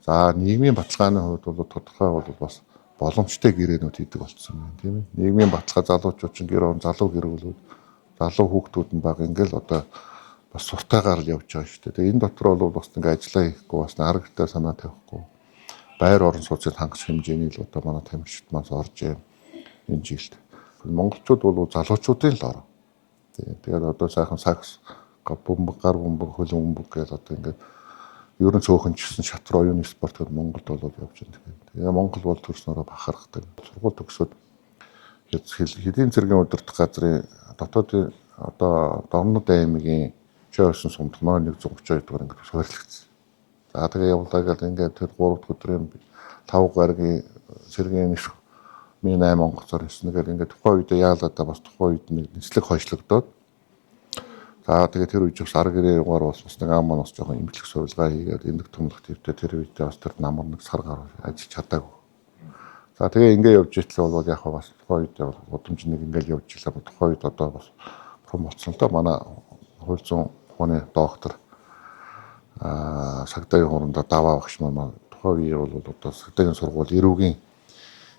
За нийгмийн баталгааны хувьд бол тодорхой бол бас боломжтой гэрээнүүд хийдэг болсон байна тийм ээ. Нийгмийн баталгаа залуучууд чинь гэр залуу гэрүүлүүд залуу хүүхдүүд нь баг ингээл одоо бас суртаагаар л явж байгаа шүү дээ. Тэгээ энэ дотор бол бас ингээ ажиллаа хийхгүй бас аргатай санаа тавихгүй. Байр орон сууцыг хангах хэмжээний л одоо манай тамирчид маань орж байна энэ жилд. Монголчууд бол залуучуудын л ороо. Тэгээд одоо сайхан сакс гар бөмбөг хөл бөмбөг гэж одоо ингээ ер нь цөөхөн чсэн шатрын оюуны спорт гэд Монголд бол явж байна. Тэгээ Монгол бол төрснөрөө бахархдаг. Сургууль төгсөөд хэдийн зэргийн удирдах газрын дотоодын одоо Дорнод аймгийн чойсон сумдгноо 132 дугаар ингээд суурилагдсан. За тэгээ явуулаагаад ингээд тэр 3 дахь өдрийн 5 гаргийн сэргийн 8 онгоцоор хийснээр ингээд тухайн үед яалаа бас тухайн үед нэг нислэг хойшлогдоод за тэгээ тэр үед бас арга гэрээгээр бас нэг ам манаас жоохон имлэх сувилгаа хийгээд эндэг төмлөх төвтэй тэр үед бас тэр намар нэг сар гаруй ажиллаж чадаагүй. За тэгээ ингээд явж итэл бол яг бас тухайн үед бол удамж нэг ингээд явж илаа тухайн үед одоо бас промоцсон л да манай хууль зүйн ухааны доктор сагдаагийн хууранда даваа багш маань тухайн үе бол одоо сагдаагийн сургууль эрүүгийн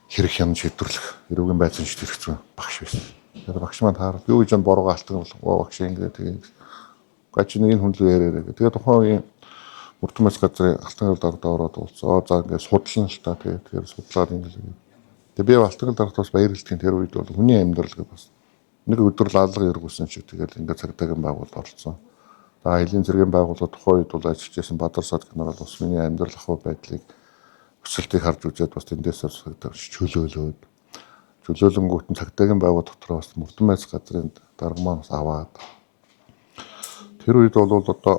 хэрэг хям шийдвэрлэх эрүүгийн байцаан шийдвэрлэх багш байсан. Тэр багш маань таарал юу гэж боргоо алтан багш ингээд тэгээд гачны энэ хүн л яриараа. Тэгээд тухайн үеийн Мөрдөн газрын алтан дарга ороод уулзаа. За ингээд судлана л та тэгээд судлаад ингээд. Тэгээд би алтан даргад бас баярлалтын тэр үед бол хүний амьдрал гэдэг бас нэг өдөр л алга эргүүлсэн шиг тэгээд ингээд цагдаагийн байгуулалд оролцсон. За хэлийн зэргийн байгууллага тухайн үед бол ажиллаж байсан Бадар сад генерал бас миний амьдрал ахуй байдлыг өсөлтийг харж үзээд бас тэндээс чөлөөлөөд чөлөөлөнгүүт нь цагдаагийн байгууллага дотор бас Мөрдөн газрын дарга маань бас аваад тэр үед бол одоо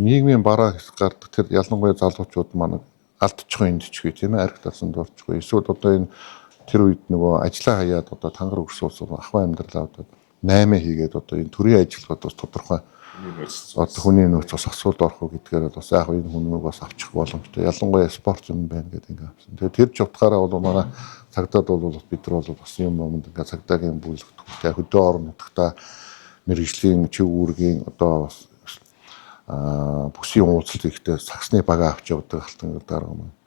нийгмийн бараа хэсэг гардаг тэр ялангуяа залуучууд маань алдчихгүй энд ч гээ тийм ээ архит талсан дурчгүй эсвэл одоо энэ тэр үед нөгөө ажиллаа хаяад одоо тангар өрсүүлсэн ахуй амьдрал аваад 8 хийгээд одоо энэ төрийн ажилтнууд бас тодорхой одоо хүний нөөц бас асуулт орох уу гэдгээр бас яг энэ хүнийг бас авчих боломжтой ялангуяа спорт юм байна гэдэг ингээ авсан. Тэгээд тэр ч утгаараа бол манай цагдаад бол бид нар бол бас юм юмд ингээ цагдаагийн бүлэгдэхүүнтэй хөдөө орон нутгата мэргэжлийн чиг үүргийн одоо бас бүсийн уулзалт ихтэй саксны бага авч явдаг алтан дарга маань.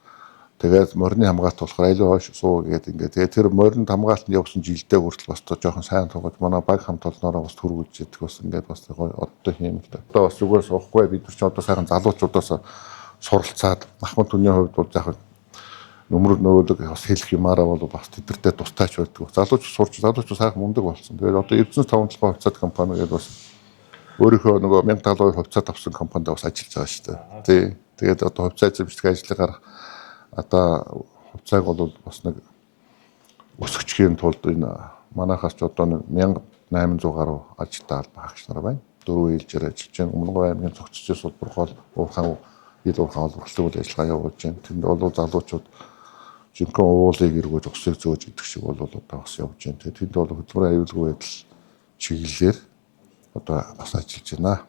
Тэгээд морины хамгаалалт болохоор айлын хойш суу гэдэг ингээд тэгээд тэр моринд хамгаалтанд явсан жилдээ хүртэл бас жоохон сайн тоглож манай баг хамт олноороо бас төрүүлж идэх бас ингээд бас одоо хийм л та. Одоо бас зүгээр суухгүй бид нар ч одоо сайхан залуучуудаас суралцаад ахмад түнний хувьд бол яг нөмөр нөөлөг бас хэлэх юмараа бол бас тэдэртэй тустаач байдаг. Залууч сурч залуучууд сайхан мундаг болсон. Тэгээд одоо Эрдэнэс 5 толгой хувьцаат компани гэдэг бас өөрийнхөө нөгөө 1070% хувьцаат авсан компанид бас ажиллаж байгаа шүү дээ. Тий. Тэгээд одоо хувьцаа эзэмшдэг ажлынгаар одоо хувьцааг бол бас нэг өсгөчгийн тулд энэ манайхаас ч одоо 1800 гаруй ажилтаа багш нар байна. 4 ээлжээр ажиллаж байна. Өмнөгов аймгийн цогцчийн сулбар гол уурхаан ил уурхаан олборлог үйл ажиллагаа явуулж байна. Тэнд бол залуучууд жинхэнэ уулыг эргүүлж усыг зөөж идэх шиг бол одоо бас явж байна. Тэнд бол хөдөлмөрийн аюулгүй байдал чиглэлээр одоо бас ажиллаж байна.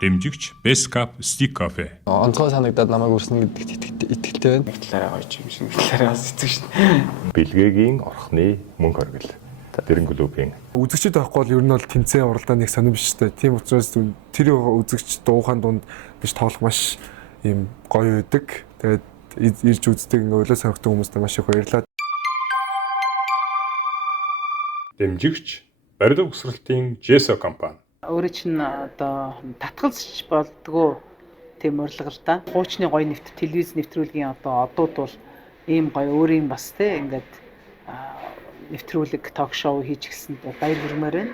Дэмжигч Best Cup Stick Coffee. Онцгой санагдаад намайг үрснэ гэдэгт итгэлтэй байна. Талаараа гоё юм шиг талаараа эцэг шин. Бэлгээгийн орхны мөнгө оргил. Дэрэн клубын Үзэгчд байхгүй бол ер нь бол тэмцээн уралдааны нэг сонирм биш үү. Тийм учраас тэр үзэгч дуухан дунд биш тоолох маш юм гоё байдаг. Тэгээд ирж үздэг ингээ өөлөө сонирхдаг хүмүүстээ маш их баярлалаа. Дэмжигч барилга угсралтын Jesso компани. Өөрөө чинь одоо татгалзч болдгоо тийм урилга л да. Хуучны гоё нэвтрүүлэг, телевиз нэвтрүүлгийн одоо одууд бол ийм гоё өөрийн бас те ингээд нэвтрүүлэг ток шоу хийж гисэнд баяр хүрмээр байна.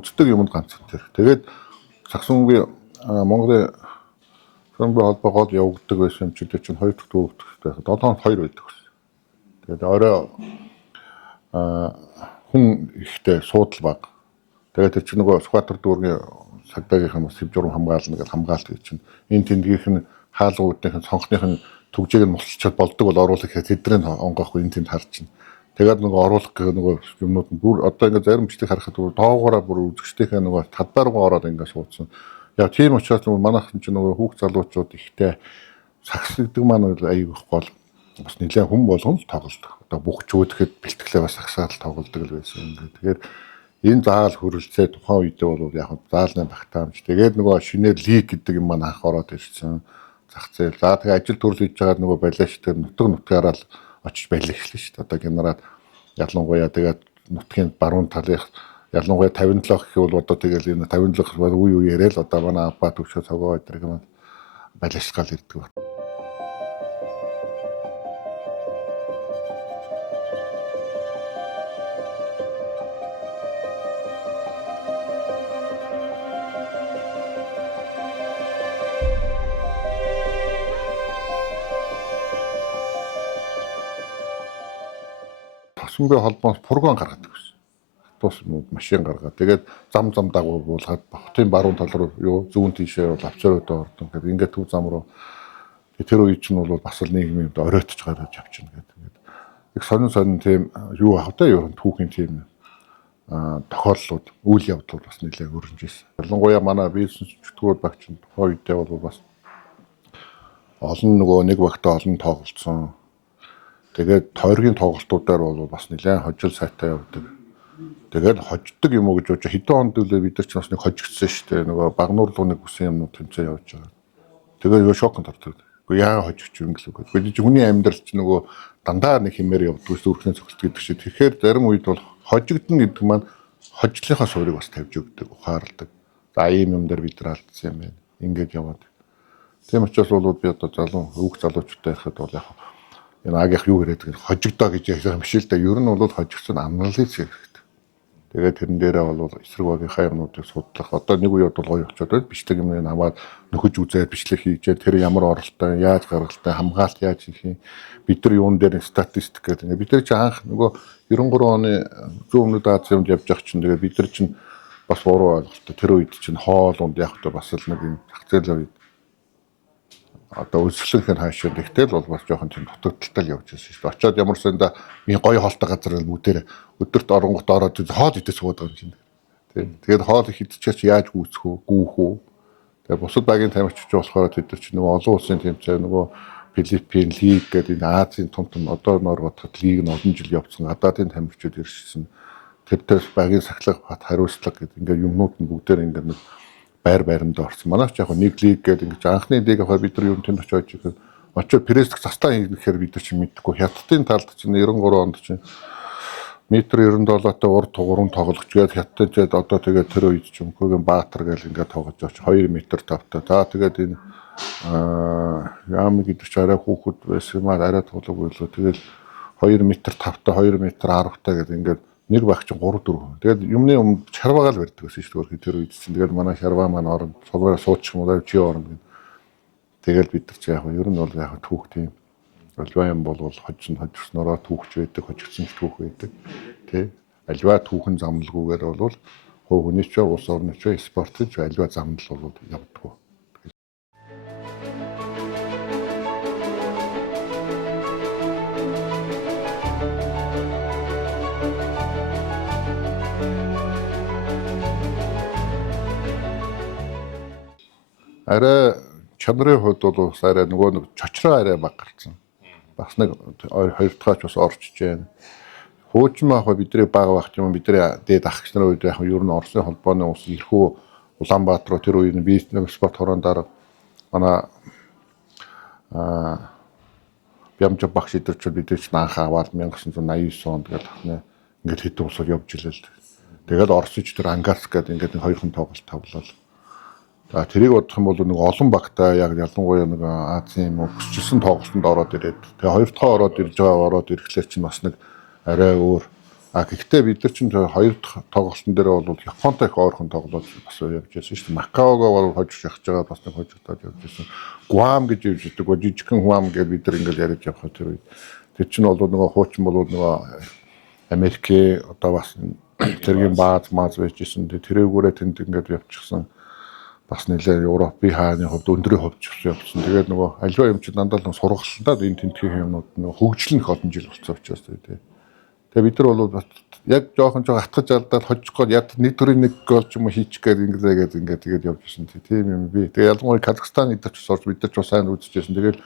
Үздэг юмд ганц тэр. Тэгээд Саксунгийн Монголын Фэмбэ холбоо гол явагддаг байсан юм чи тэр чинь 2 дахь төвөгтэй 7 хоног 2 байдаг гэсэн. Тэгээд орой хүн ихтэй суудл баг. Тэгээд тэр чинь нөгөө Сүхбаатар дүүргийн цагдаагийнхан бас хэв журам хамгаална гэж хамгаалт гэж чинь энэ тэндгийнх нь хаалгуудынх нь цонхных нь төгжээг нь мулчаад болдог бол оруулах гэхэд тэдний онгоохгүй энэ тэнд харж чинь. Тэгээд нөгөө оруулах гэх нөгөө юмнууд нь бүр одоо ингээд зарим бичлэг харахад бүр доогоороо бүр үзэгчдийнхээ нөгөө талбайруу ороод ингээд суудсан. Яг тийм учраас нөгөө манайхан чинь нөгөө хүүхд залуучууд ихтэй сакс гэдэг маань аяг их гол бас нэлээд хүм болгон л тоглолдог. Одоо бүх чөөдөхэд бэлтгэлээ бас саксаар л тоглолдог л байсан юм. Тэгэхээр энэ заал хөрөлцөө тухайн үедээ бол яг заалны багтаамж. Тэгээд нөгөө шинээр лиг гэдэг юм маань анх ороод ирсэн. Зах зээл. За тэгээ ажил төрөл хийж байгаа нөгөө балиач тэр нутгаараа л очиж байлаа эхэлнэ шүү дээ. Одоо генерал ялангуяа тэгээд нутгийн баруун талынх ялангуяа 57 гэх юм бол одоо тэгэл энэ 57 үе үе яриад одоо манай апа төвшөө цогоо өдрийг маань балиачгаал ирдэг байна. Тосмбэ холбоос фургон гаргадаг гэсэн. Тус машин гаргаад тэгээд зам дагуу буулгаад хотын баруун тал руу юу зүүн тийшээ бол авчируудаа ордон гэдэг ингээд төв зам руу тэр үе чинь бол бас л нийгмийн оройтж гараад явчихна гэдэг. Их сонин тийм юу автай юу түүхийн тийм тохиоллууд үйл явдлууд бас нэлээд өрнөж ирсэн. Ялангуяа манай бизнес чөтгөр багч тухайн үедээ бол бас олон нөгөө нэг багтаа олон тоглолцсон. Тэгээд тойргийн тоглолтуудаар бол бас нэлээд хожил сайтай явдаг. Тэгээд хождог юм уу гэж бодож хэдэн онд үлээ бид нар ч бас нэг хожигдсан шүү дээ. Нөгөө багнуурлууны хүсэн юмнууд тэмцээн явж байгаа. Тэгээд yoo шоконд ордог. Гэхдээ яа хожигч юм гэлээ. Бид хүний амьдрал ч нөгөө дандаа нэг хэмээр явдаг зүрхний цогцолт гэдэг шиг. Тэгэхээр зарим үед бол хожигдно гэдэг маань хожлынхаа суурийг бас тавьж өгдөг, ухаарладаг. За ийм юм дээр бид нар алдсан юм байна. Ингээд яваад. Тийм учраас бол би одоо хүүхд залуучуудтай байхад бол яг энэ агийнх юу гэдэг хожигдоо гэж ярьсан юм шиг л да. Ер нь бол хожигдсон анализ хийх хэрэгтэй. Тэгээд тэрэн дээрээ бол эсрэг багийнхаа юмнуудыг судлах. Одоо нэг үед бол гоё болчиход байд бичлэг юмыг аваад нөхөж үзээд бичлэг хийжээ. Тэр ямар оролттой, яаж гаргалтай, хамгаалт яаж хийх юм. Бид нар юун дээр статистик гэдэг. Бид нар чи анх нөгөө 93 оны зүүн өмнөд Азинд явж байгаа чинь тэгээд бид нар чинь бас буруу ойлголттой. Тэр үед чинь хоолунд яг та бас л нэг юм зах зээл үед одоо өсөлтийн хаашаа тэгтэл бол бас жоохон тийм дутагдaltaй явж байсан шүү дээ. Очоод ямар санда би гоё хоолтой газар л бүгдээр өдөрт оронгот ороод хоол идэж суудаг юм чинь. Тэгээд хоол их идчихэж яаж гүйцэх үү, гүүх үү. Тэгээд бусад багийн тамирчид болохоор тэд нар чинь нөгөө олон улсын тэмцээн нөгөө Филиппин лиг гэдэг энэ Азийн том одоо норвотод лиг нь олон жил явцсан. Гадаадын тамирчид ирсэн. Тэр багийн сахилга хариуцлага гэдэг ингээд юмнууд нь бүгдээр ингээд нэг байранд орсон. Манайч яг нэг лиг гэдэг ингэж анхны лиг аваад бид нар юу тэнд очиж очоод пресс цастаа хийхээр бид нар чинь мэдхгүй. Хятадын талд чинь 93 онд чинь метр 97-тай урд тугуурын тоглогч гээд хятадчаад одоо тэгээд тэр үед чинь Хөөгийн Баатар гэл ингээд тоглож очиж 2 метр тавтай. За тэгээд энэ яам гэдэг чинь арай хүүхэд байсан юм арай тоглог байлоо. Тэгээд 2 метр тавтай 2 метр 10-тай гэдэг ингээд нэг багч 3 4. Тэгээд юмны шарваагаал барьдаг гэсэн шүү дээ. Тэр үед чинь тэгээд манай шарваа маань орон суваараа суучих юм уу чи орно. Тэгээд бид нар чи яг ер нь бол яг түүх тийм Альва юм бол хожигснороо түүхч байдаг, хожигдсон ч түүх байдаг. Тэ альва түүхэн замналгүйгээр бол хуу хүний ч улс орны ч спортч альва замнал бол явдаг. Арай чанарын хувьд бол арай нөгөө чочроо арай баг гарсан. Бас нэг хоёр дахь бас орчиж байна. Хуучин мах бидний бага багч юм бидний дээд ахч нарын үед яг ер нь Оросын холбооны ус ирхүү Улаанбаатар руу тэр үеийн бизнес спорт хорондоор манай Бямж багш идэрч бид ч анх аваад 1989 онд гэдэг ингээд хэдэн усаар явж илээ л. Тэгээд Оросч тэр Ангарск гэдэг ингээд нэг хоёрхан тоглолт тавлал. За тэрийг бодох юм бол нэг олон багтаа яг ялангуяа нэг Азийн юм өсчихсэн тоглолтод ороод ирээд тэгээ хоёр дахь ороод ирж байгаа ороод ирэхлээр чинь бас нэг арай өөр. Гэхдээ бид нар чинь хоёр дахь тоглолтын дээр бол Японтой их ойрхон тоглоод бас явж байсан шүү дээ. Макаогоо бол хожиж явж байгаа бас нэг хожигдоод явж байсан. Гуам гэж явж байгаа. Жижигхэн Гуам гэж бид нар ингээд яриад явах тэр үед. Тэр чинь бол нөгөө хуучин бол нөгөө Америк одоо бас тэргийн бааз маз байжсэн. Тэрэгүүрээ тэнд ингээд явчихсан. Бас нэлээ Европын хааны хувьд өндрийн хувьд явсан. Тэгээд нөгөө аливаа юм чи дандаа л сургалтад энэ тентхийн юмнууд нөгөө хөгжил нь их олон жил болсон учраас тий. Тэгээ бид нар бол яг жоохон атгаж алдаад хожих гээд яг нэг төрлийн нэг гол ч юм уу хийчих гээд ингээд тэгээд явж ирсэн тийм юм би. Тэгээ ялангуяа Казахстан идэж сурч бид нар ч сайн үзчихсэн. Тэгээд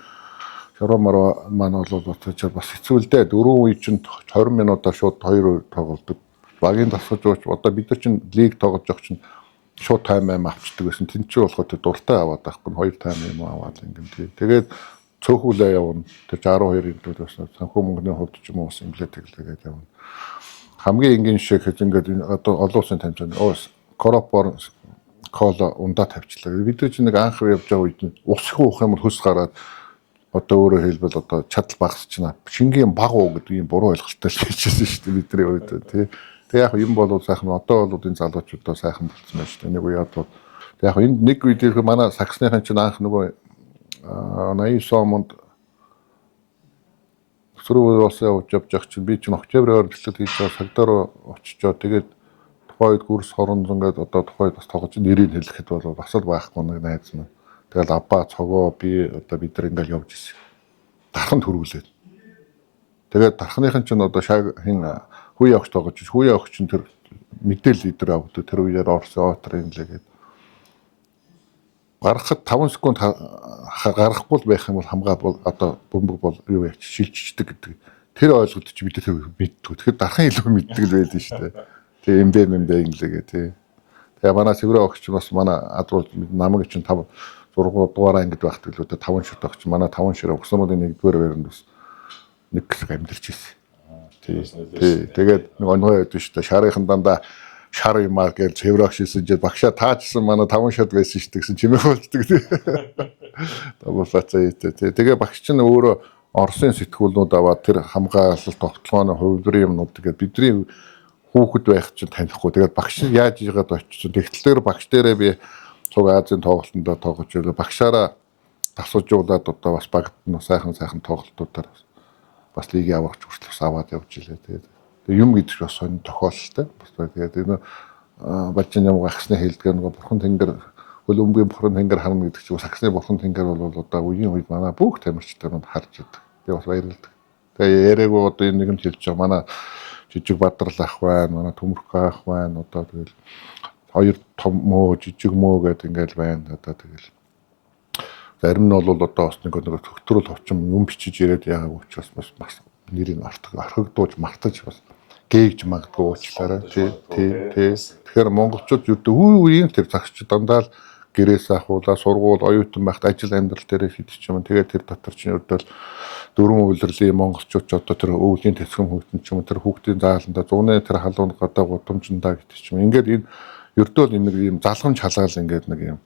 Шороморо маань бол бодож бас хэцүү л дээ. 4 үе чинь 20 минутаар шууд 2 тоглолдог. Багийн тасгаж ууч одоо бид нар чинь лиг тоглож явах чинь шууд тайм авчдаг гэсэн. Тэн чинь болохоор тэр дуртай аваад байхгүй нь 2 тайм юм аваад ингэн тий. Тэгээд цөөхүүлээ явна. Тэр 12-ийн төвд бас санхүү мөнгөний хувьд ч юм уу бас имлээ тэглэгээд явна. Хамгийн энгийн шиг ингээд одоо олон улсын тамирчин Коропор кола ундаа тавьчлаа. Бид нар чинь нэг анх явж байгаа үед ус их уух юм бол хөс гараад одоо өөрөөр хэлбэл одоо чадал багасчихна. Шингийн баг уу гэдэг ийм буруу ойлголттой л хийжсэн шүү дээ бидний үед тий. Тэг яг юм бол сайхан одоо бол энэ залуучуудаа сайхан болсон байна шүү дээ. Нэг үеэд бол яг энэ нэг үед манай саксныхан чинь анх нөгөө 89 онд сөрөөр улсаа явж явж чинь би чинь октябрээр бэлтгэл хийж байгаа сагдаар очичоо тэгээд тухайд курс хорон ингээд одоо тухайд бас тоглож нэрийг хэлэхэд бол бас л байхгүй нэг найз маань. Тэгэл абба цогоо би одоо бид нар ингээд явж ирсэн. Дархан төрүүлээд. Тэгээд дарханыхан чинь одоо хин хүү явах тоглож хүү явах чинь тэр мэдээлэл идэр авдаг тэр үеэр Орсын отрын лээгээд гарахад 5 секунд гарахгүй байх юм бол хамгаа бол одоо бөмбөг бол юу яач шилжчихдэг гэдэг. Тэр ойлголт чи бид тэр мэддэг. Тэгэхээр дархан илүү мэддэг л байдаг шүү дээ. Тэгээ эмбэ инглигээ тий. Тэгээ манай Сэврэ огч бас манай адруул намайг чинь 5 6 дугаараа ингэж багт гэлээ 5 ширт огч манай 5 ширээ өгсөмөдийн нэгдүгээр байранд бас нэг хэсэг амьдэрч ирсэн. Тий. Тэгээд нэг онгой байдаг шүү дээ. Шарынхан дандаа шар юмар гэж Сэврэ огч хэлсэн чинь багшаа таачсан манай 5 ширт байсан шүү дээ гэсэн чимээ болдог тий. Тавуулцаа тий. Тэгээ багш чинь өөрөө Оросын сэтгүүлнүүд аваад тэр хамгаалалт тогтолгооны хувилбарын юмнууд тэгээд бидний хүүхэд байх чинь танихгүй. Тэгээд багш яаж яагаад очсон. Тэгтэл багш дээрээ би цуг Азийн тоглолтонд тоглож байлаа. Багшаараа тасалжуулаад одоо бас багт нь сайхан тоглолтуудаар бас лигийн аврагч хүртэл аваад явж илээ. Тэгээд юм гэдэг бас сонь тохиолдолтой. Бас тэгээд энэ Балжин юм гахсны хэлдэг нэг бурхан тэнгэр хөл өмгийн бурхан тэнгэр харна гэдэг чинь саксны бурхан тэнгэр бол одоо үеийн үед манай бүх тамирчтай нь харж идэг. Тэгээд бас баярлалаа. Тэгээд яриаггүй одоо энэ нэгэнд хэлж байгаа манай жижиг Бадрал ах байна, манай Төмөрх ах байна. Одоо тэгэл хоёр том мөө, жижиг мөө гэдэг ингээл байна. Одоо тэгэл зарим нь бол одоо бас нэг төгтөрөл хувчим юм бичиж яриад яагаад учраас бас нэрийг орхигдуулж мартаж бас гээгж магадгүй уучлаарай. Тий. Тэгэхээр монголчууд үеийн тэр цагч дандаа л гэрээс ахуулаа, сургууль, оюутан байхад ажил амьдрал дээр хитч юм. Тэгээд тэр дотор чинь өрдөл дөрвөн үйлрлийн монголчууд ч одоо тэр өвлийн тэсгэм хүүхдэн ч юм тэр хүүхдийн зааланда зуны тэр халуун гадаа гудамжиндаа гэдэг ч юм. Ингээд энэ өрдөл энэ нэг юм залгамж халгаал ингээд нэг юм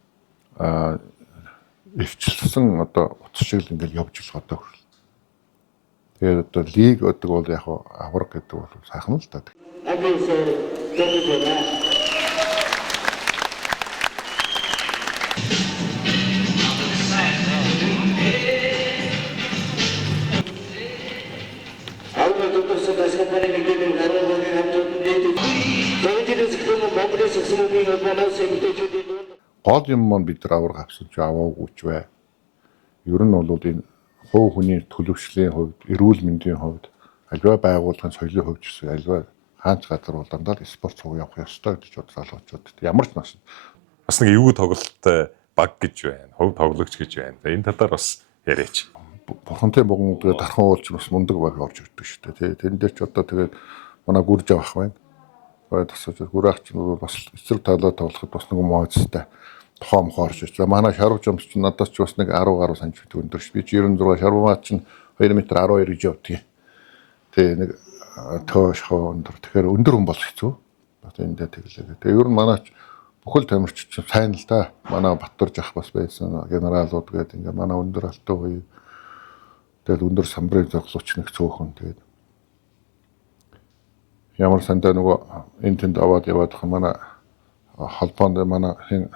эвчлсэн одоо утас шиг л ингээд явж л одоо. Тэгээд одоо лиг гэдэг бол яг авраг гэдэг бол сайхан л та. гол юм маань бид нар авраг авсан ч аваагүй ч бай. Ер нь бол энэ хувь хүний төлөвшлийн хувьд, эрүүл мэндийн хувьд, аливаа байгууллагын соёлын хувьд ч аливаа хаач газар бол дандаа спорт цуг явах ёстой гэж залуучууд. Ямар ч бас нэг эвгүй тоглолттой баг гэж байна. Хувь тоглогч гэж байна. Энэ талаар бас яриач. Бурхантай богино дархан уулч бас мундаг баг орж ирдэг шүү дээ. Тэн дээр ч одоо тэгээд манай гүрж авах байна. Тасаж гүрэх чинь бас эцэг талаа тоглоход бас нэг мооцтой. Тухайн хоорч. За манай шарвч юмч чинь надаас ч бас нэг 10 гаруй сантиметр өндөр ш. Би 96 шарвмаа чинь 2 м 12 гэж явдгийг. Тэгээ нэг тоош өндөр. Тэгэхээр өндөр хүн болох хэцүү. Энд дээр тэглээ. Тэгээ ер нь манай бүхэл тамирч чинь сайн л да. Манай Баттар жах бас байсан. Генералууд гэдэг ингээ манай өндөр алтан үе. Тэгэл өндөр самбарын зоглооч нэг цөөхөн. Тэгээд ямар сандаа нөгөө энэ тэнд аваад яваад манай холбоонд манай хин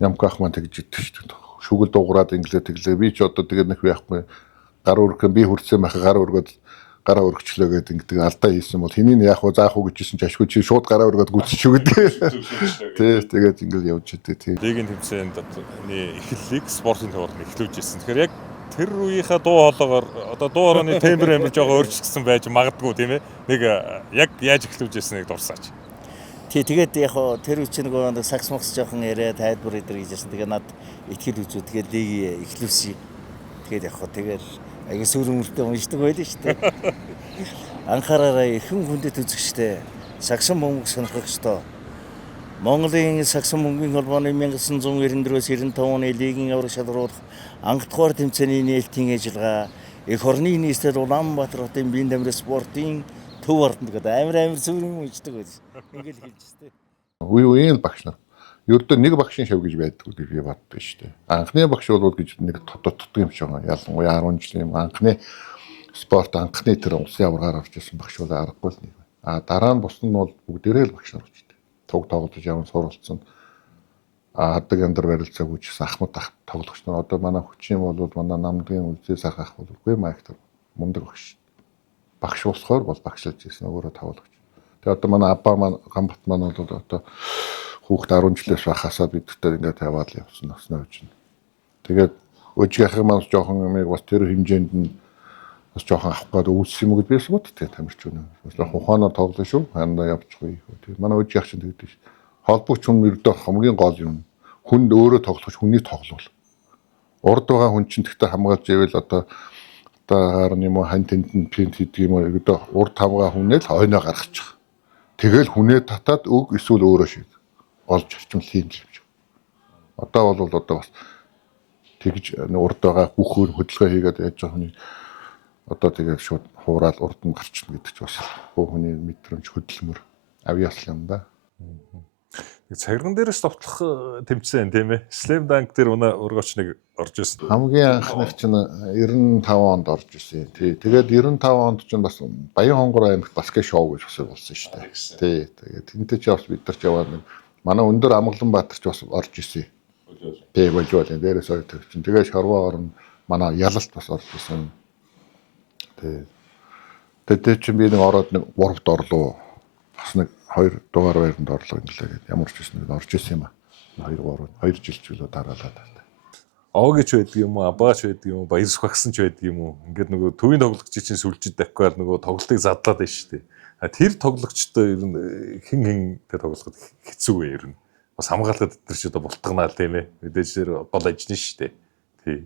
Ямках маань тэгж идэх шүү дээ. Шүгэл дуугараад инглээ тэглээ. Би ч одоо тэгээд нэг байхгүй. Гар өргөн би хүрцэн байхаа гар өргөд гараа өргөчлөө гэдэг ингэдэг алдаа хийсэн бол хэнийг яах вэ заах уу гэжсэн ч ашгүй чи шууд гараа өргөд гүцчихв гэдэг. Тэгээд ингээл явж идэв. Лигийн тэмцээнд эхлэлийг спортын төвөөр нь эхлүүлж ирсэн. Тэгэхээр яг тэр үеийнхаа дуу хоолойгоор одоо дуу хоолойны тембр амир жоо өөрчлөгдсөн байж магадгүй тийм ээ. Нэг яг яаж эхлүүлж ирснийг дурсаач. Тэгээд яг тэр үчиг нэг сакс мокс жоохон яриа тайлбар идэр хийжсэн. Тэгээд над итгэл үзүү тэгээд лиг эхлүүлсэн. Тэгээд яг тэгээд аяга сүрмөртэй уншдаг байлаа шүү дээ. Анхаараараа ихэн хүндэт үзэгчтэй саксон бөмбөг сонирхогчтой. Монголын саксон бөмбөгийн холбооны 1994-өөс 95 оны лигийн авраг шалруулах анхдугаар тэмцээний нээлтийн ажиллагаа эх орны нийслэл Улаанбаатар хотын биеийн тамирын спортын төв ордонд гэдэг амир сүрм уншдаг байлаа. Ингээл хэлжтэй. Үеийн багш нар. Ердөө нэг багшийн шав гэж байдгүй гэж би боддог шүү дээ. Анхны багш бол гэж нэг тутдаг юм шиг байна. Ялангуяа 10 жилийн анхны спорт анхны тэр улсын аваргаар орж ирсэн багш бол аргагүй л нэг. Дараа нь бус нь бол бүгдээрээ л багш нар болж дээ. Туг тоглож явсан суралцсан. Хаддаг яндар барилцаагүй ч ахмад тоглогч нар одоо манай хүчин бол манай намдгийн үлзээс ах бол үгүй маягтар мундаг багш. Багш болохоор бол багшлж ирсэн өөрөө тоглогч. Тэгээ одоо манай абба маань Гамбат маань бол одоо хүүхд 10 жилээс хасаад бидтэй ингээд таваад явсан наснаа үжин. Тэгээд өжгийнхээ маань жоохон юмыг бас тэр хэмжээнд нь бас жоохон авах гээд үүссэн юм гэж байсан бод тэ тамирч үнэ. Бас ухаанаар тоглоо шүү. Хандаа явчихгүй. Тэгээд манай өжгийнх чинь тэгдэж шүү. Холбооч хүн мөрдөө хамгийн гол юм. Хүнд өөрөө тоглох хүнийг тоглоул. Урд байгаа хүн чинь тэгтээ хамгаалж ивэл одоо харна юм уу хань тэнд пинт хийдэг юм уу гэдэг урд хамгаа хүнээ л ойноо гаргачих. Тэгэл хүнээ татаад өг эсвэл өөрөө шийд. Олж орчмол хийн л юм. Одоо бол одоо бас тэгж урд байгаа бүхөр хөдөлгөөн хийгээд яаж байгаа хүнийг одоо тэгээд шууд хуураад урд нь гарчна гэдэг ч бас хүний мэдрэмж хөдөлмөр авьяас юм да. Цагирган дээрээс товтлох тэмцээн тийм ээ. Slam dunk дээр ургаач нэг орж ирсэн. Хамгийн анхных чинь 95 онд орж ирсэн. Тий. Тэгээд 95 онд чинь бас Баян хонгор аймагт баскет шоу гэж бас болсон шүү дээ. Тий. Тэгээд тэнтэй ч бас бид нар ч яваад нэг манай өндөр Амгаланбаатар ч бас орж ирсэн. Тий, болжвол дээрээс ойр төвчин. Тэгээд шорвоо орно манай ялалт бас орж ирсэн. Тий. Тэгээд чи би нэг ороод нэг 3-т орлоо. Бас нэг 2 дугаар байранд орлоо юм лээ гэдэг. Ямар ч байсан нэг орж ирсэн юм аа. 2 жил ч үлээ дараалаад байна. Оогч байдаг юм уу, абаач байдаг юм уу, баярс багсан ч байдаг юм уу. Ингээд нөгөө төвийн тоглогч чинь сүлжид давхаар нөгөө тоглолтыг задлаад байна шүү дээ. Тэр тоглогчтой ер нь хин тэр тоглоход хэцүү вэ ер нь. Бас хамгаалаад тэр ч одоо бултганаа тийм ээ. Мэдээж гол ажин шүү дээ. Тий.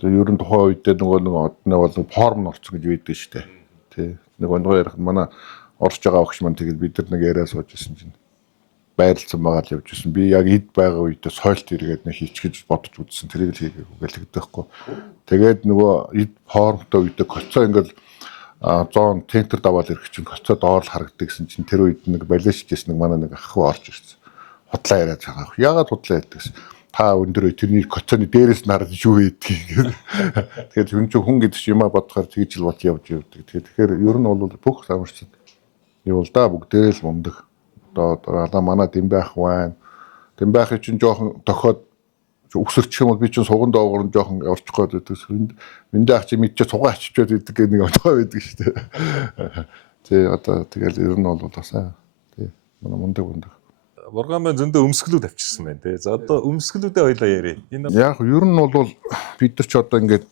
Тэгээ ер нь тухайн үедээ нөгөө бол форм орцсон гэж байдаг шүү дээ. Тий. Нөгөө ярих манай орж байгаа багш маань тэгээд бид нар нэг яриа сууж ирсэн чинь байрлалцсан байгаа л явж ирсэн. Би яг эд байгаа үедээ сойлт иргээд нэг хийчихэж бодож үзсэн. Тэрийг л хийгээгүй гэлэгдэхгүй. Тэгээд нөгөө эд формтой үедээ коцоо ингээл 100 центр даваад ирэх чинь коцоо доор л харагддаг гэсэн чинь тэр үед нэг балешчээс нэг манай нэг ах хөө орж ирсэн. Худлаа яриад байгаа. Яагаад худлаа яддагс? Та өндөр тэрний коцооны дээрээс нь хараад юу хийдгийг. Тэгээд хүн гэдэг чинь юмаа бодохоор тэгж л бод явж явдаг. Тэгэхээр ер нь бол бүх самарчд юу л да бүгдээ л мундаг. Одоо манай Дэмбайх байна. Дэмбайх чинь жоохон тохиод өсөрчих юм бол би чинь суган доогоор нь жоохон орчих гээд байдаг. Миндайх чи мэдчээ сугаа аччихваад байдаг гэх нэг одоо байдаг шүү дээ. Тий одоо тэгэл ер нь бол басаа. Тий манай мундаг. Бурган маань зөндөө өмсгөлүүд авчирсан байна те. За одоо өмсгөлүүдээ хоёлаа ярив. Энэ Яг ер нь бол бид нар ч одоо ингээд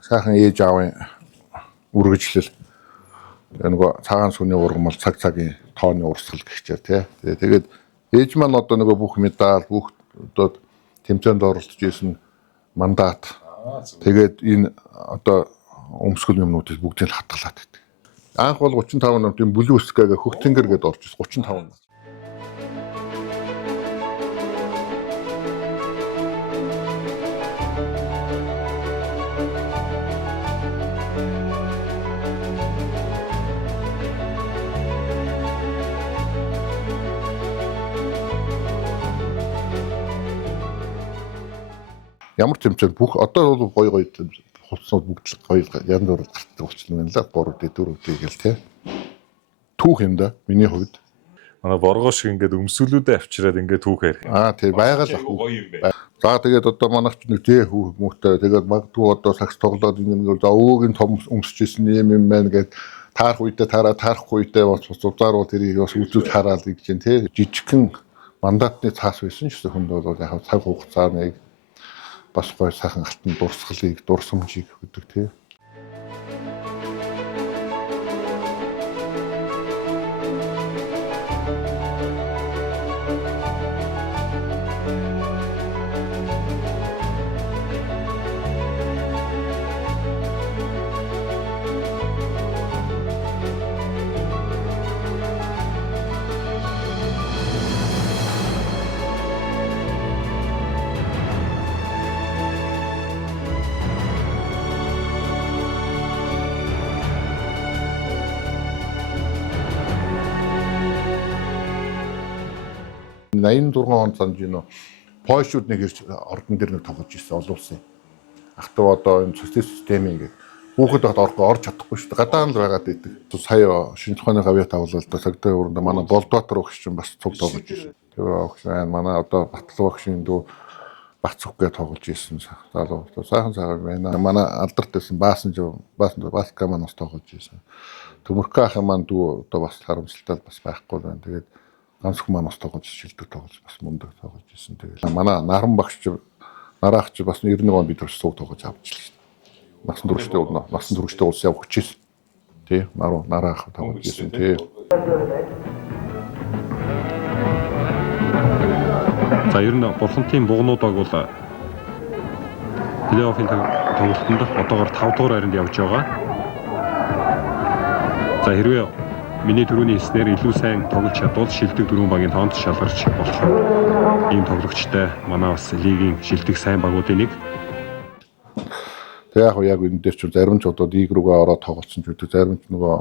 сайхан ээж аавын үргэлжлэл нөгөө цагаан сүний ургамал цагийн тооны урсгал гихчээр тий. Тэгээд ээж маань одоо нөгөө бүх медаль бүх одоо тэмцээнд оролцож исэн мандат тэгээд энэ одоо өмсгөл юмнуудыг бүгдийг л хатгалаад байдаг. Анх бол 35 намтын бүлүүсгэгээ хөх тэнгэр гэдээ орж ирсэн 35 нам. Ямар тэмцээн бүх одоо бол гоё хувцснууд бүгд л гоё янз бүр гардаг болчихно байна л 3D 4D гэл тий. Түүх юм да миний хувьд. манай боргоо шиг ингээд өмсгөлүүдээ авчираад ингээд түүхээр. Тий байгаль гоё юм байна. За тэгээд одоо манайх ч нэг тий хүүх мөхтэй тэгээд магадгүй одоо сакс тоглоод ингэ за өвөөгийн том өмсөж исэн юм байна гэд таарах үедээ таарахгүй үедээ бас зузааруу тэрийг бас үзүүж хараад гэж чинь тий жижигхэн мандатны цаас байсан ч гэсэн хүнд бол яг цаг хугацааны бас гой сайхан алтан дурсгалыг дурсамжийг өгдөг тий. Найн 6 онд санаж байна. Польшууд нэг ирж ордон дээр нэг тоглож ирсэн олон улсын. Ахтав одоо энэ социалист систем ингээд хүүхэд орж чадахгүй шүү дээ. Гадаа л байгаад идэг. Сая шинжлэх ухааны гавьяа тавлал одоо цагдаа өрөндө манай Болдбаатар өгч чинь бас цуг тоглож ирсэн. Тэр өгч байна. Манай одоо Батлаг багшийн дүү Бацүхгээ тоглож ирсэн. Залуу сайхан байна. Манай алдарт байсан Баска манаас тоглож ирсэн. Төмөрхөө ах маань дүү одоо бас харамсалтай бас байхгүй байна. Тэгээд ганц хүмүүс манаас тоглож шилдэг тоглож бас мундаг тоглож ирсэн. Тэгээд манай наран багш нараагч бас 91 он бид сууг тоглож авчихлаа шүү дээ. Насан туршид улс явах хүчээс тий нараах тоглож ирсэн тий. За ер нь Бурхантын бугнуудаг бол плей-оффын тоглолтод одоогоор 5 дугаар хайранд явж байгаа. За хэрвээ миний түрүүний хэлснээр илүү сайн тоглож чадвал шилдэг 4 багийн тоонд шалгарч болох ийм тоглогчтой манай бас лигийн шилдэг сайн багуудын нэг. Яг энэ дээр ч зарим ч одоо лиг рүүгээ ороод тоглолцсон ч үүдэг. Зарим ч нөгөө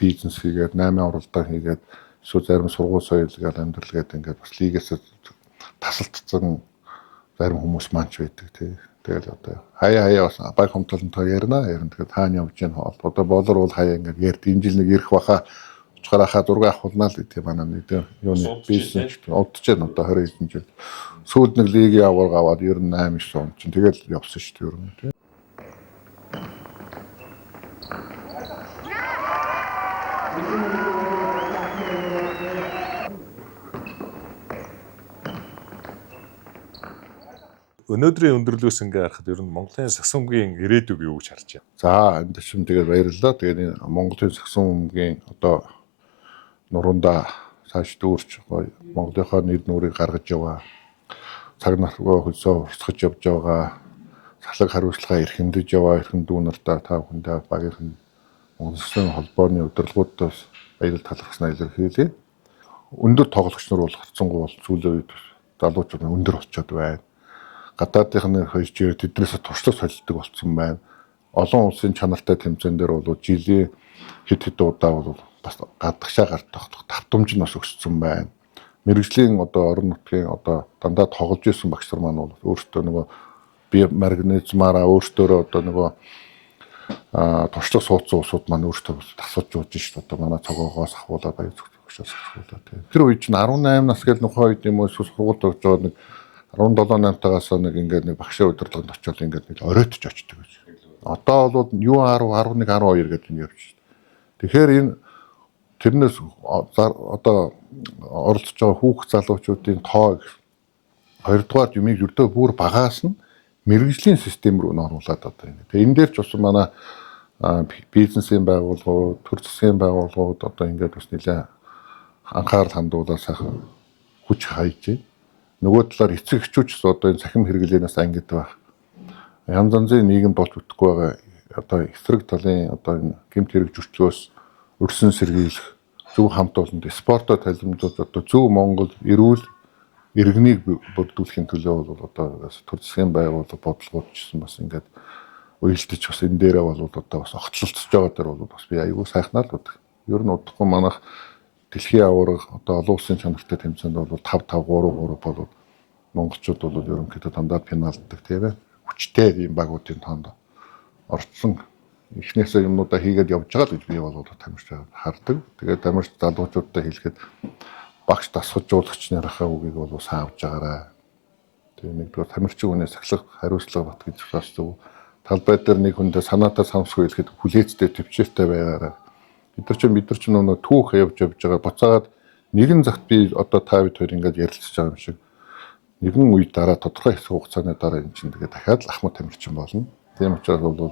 бизнес хийгээд 8 оролдоо хийгээд эсвэл зарим сургууль соёлгээд амьдралгээд ингээд бас лигээс тасалдсан зарим хүмүүс маань ч байдаг тий. Тэгэл одоо хаяа бас баг хомтолонтой ярина. Тэгээд хаана явж гин хоол. Одоо болор бол хаяа ингээд ярд энэ жил нэг ирэх баха очихараа зураг авахулнаа л гэдэг манай нэг юуны бизнес удаж байна одоо 20 хэдэн жил. Сүүлд нэг лигийн аварга аваад 98 9 он чинь тэгэл явсан шүү дээ ер нь тий. Өнөөдрийн өндөрлөөс ингээ харахад ер нь Монголын саксомгийн ирээдүг юу гэж харж байна? За энэ чинь тэгээд баярлалаа. Тэгээд энэ Монголын саксомгийн одоо нуруундаа цааш дүүрч Монголынхоо нийт нүрийг гаргаж яваа. Цаг наргаа хөлсөө урсгаж явж байгаа. Цахлаг хариуцлага эрхэмдэж яваа эрхэм дүүнэрдээ та бүхэндээ багийнхан Монголын холбооны удирдлагуудаас баярлал талархснаа илэрхийлье. Өндөр тоглогч нар бол харцсангуй бол сүүлийн үед залуучууд өндөр болчиход байна. Гадаадынхны хойжээр тэднээс туршлага солилдог болсон байна. Олон улсын чанартай тэмцээн дээр бол жилийн хэд удаа бол бас гадагшаа гардах давтамж нь бас өссөн байна. Мэргэжлийн одоо орон нутгийн одоо дандаа тоглож исэн багш нар маань бол өөрсдөө нөгөө бие организмаараа өөрсдөө одоо нөгөө туршлага суудсан улсууд маань өөрсдөө тасалж ууж шүү дээ. Одоо манай цогоогоос ахуулаад баяр зөвшөөс ахуулаад. Тэр үед чинь 18 нас гэл нөхөө үед юм уу сургуульд өгж байгаа нэг 17-8-тагаас нэг ингээд нэг багшаа удирдлаганд очиод ингээд нэг оройтож очдөг гэж. Одоо бол юу 10 11 12 гэдэг юм явж шүү дээ. Тэгэхээр энэ тэрнээс одоо оролцож байгаа хүүхд залуучуудын тоо хоёрдугаар юмыг ердөө бүр багаас нь мэрэгжлийн систем рүү оруулаад одоо ингэ. Тэгээ энэ дээр ч бас манай бизнесийн байгууллагууд, төр засгийн байгууллагууд одоо ингээд бас нэлээ анхаарал хандуулаад сайхан хүч хайж байна. Нөгөө талаар эцэг эхчүүч одоо энэ цахим хэрэглэнээс ангид байх. Янз янзын нийгэм болж үтгэхгүй байгаа одоо эсрэг талын одоо энэ гэмт хэрэг зөрчлөөс өрсөн сэргийлэх, зөв хамт олонд спортоо талимжуулж одоо зөв Монгол эрүүл иргэнийг бүрдүүлэхийн төлөө бол одоо төр засгийн байгууллага бодлогоодчсан бас ингээд уйлдэж бас энэ дээрээ бол одоо бас огтлолцож байгаа дээр бол бас би аягүй сайхнаа л бодох. Ер нь удахгүй манайх дэлхийн аварга одоо олон улсын чанартай тэмцээнд бол 5-5-3-3 болоод монголчууд бол ерөнхийдөө дандаа пеналддаг тийм ээ. Хүчтэй ийм багуудын тоонд орцсон эхнээсээ юмнуудаа хийгээд явж байгаа л гэж би бол тамирч хардаг. Тэгээд тамирч залуучуудтай хэлэхэд багш дасгалжуулагч нарынхаа үгийг бол саавж байгаарай. Тэгээд нэгдүгээр тамирчин хүнээс ахлах хариуцлага бат гэж бас зөв. Талбай дээр нэг хүндээ санаатаа самсгүй хэлэхэд хүлээцтэй төвчээртэй байгаарай. Бид нар ч нөгөө түүх явж байгаа буцаагаад нэгэн загт би одоо та бид хоёр ингээд ярилцж байгаа юм шиг нэгэн үе дараа тодорхой хэсэг хугацааны дараа энэ чинь тэгээд дахиад л ахмад тамирчин болно. Тийм учраас бол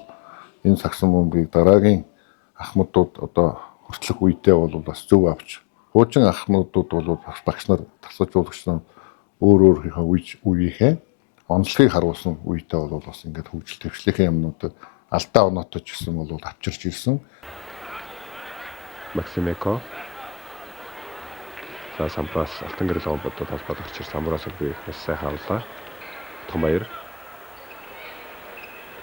энэ сагсан бөмбөгийг дараагийн ахмадууд одоо хүртэлх үедээ бол бас зөв авч хуучин ахмадууд бол багш нар тасалжуулагч нар өөр үеийнхээ онцлогийг харуулсан үедээ бол бас ингээд хөгжил төвшлийнхээ юмнуудад алдаа оноотой ч гэсэн бол авчирч ирсэн. Максимеко за самбраас алтан гэрэл омбодод холбоод орчир самбраас би ихнээс сайхан авлаа. Том баяр.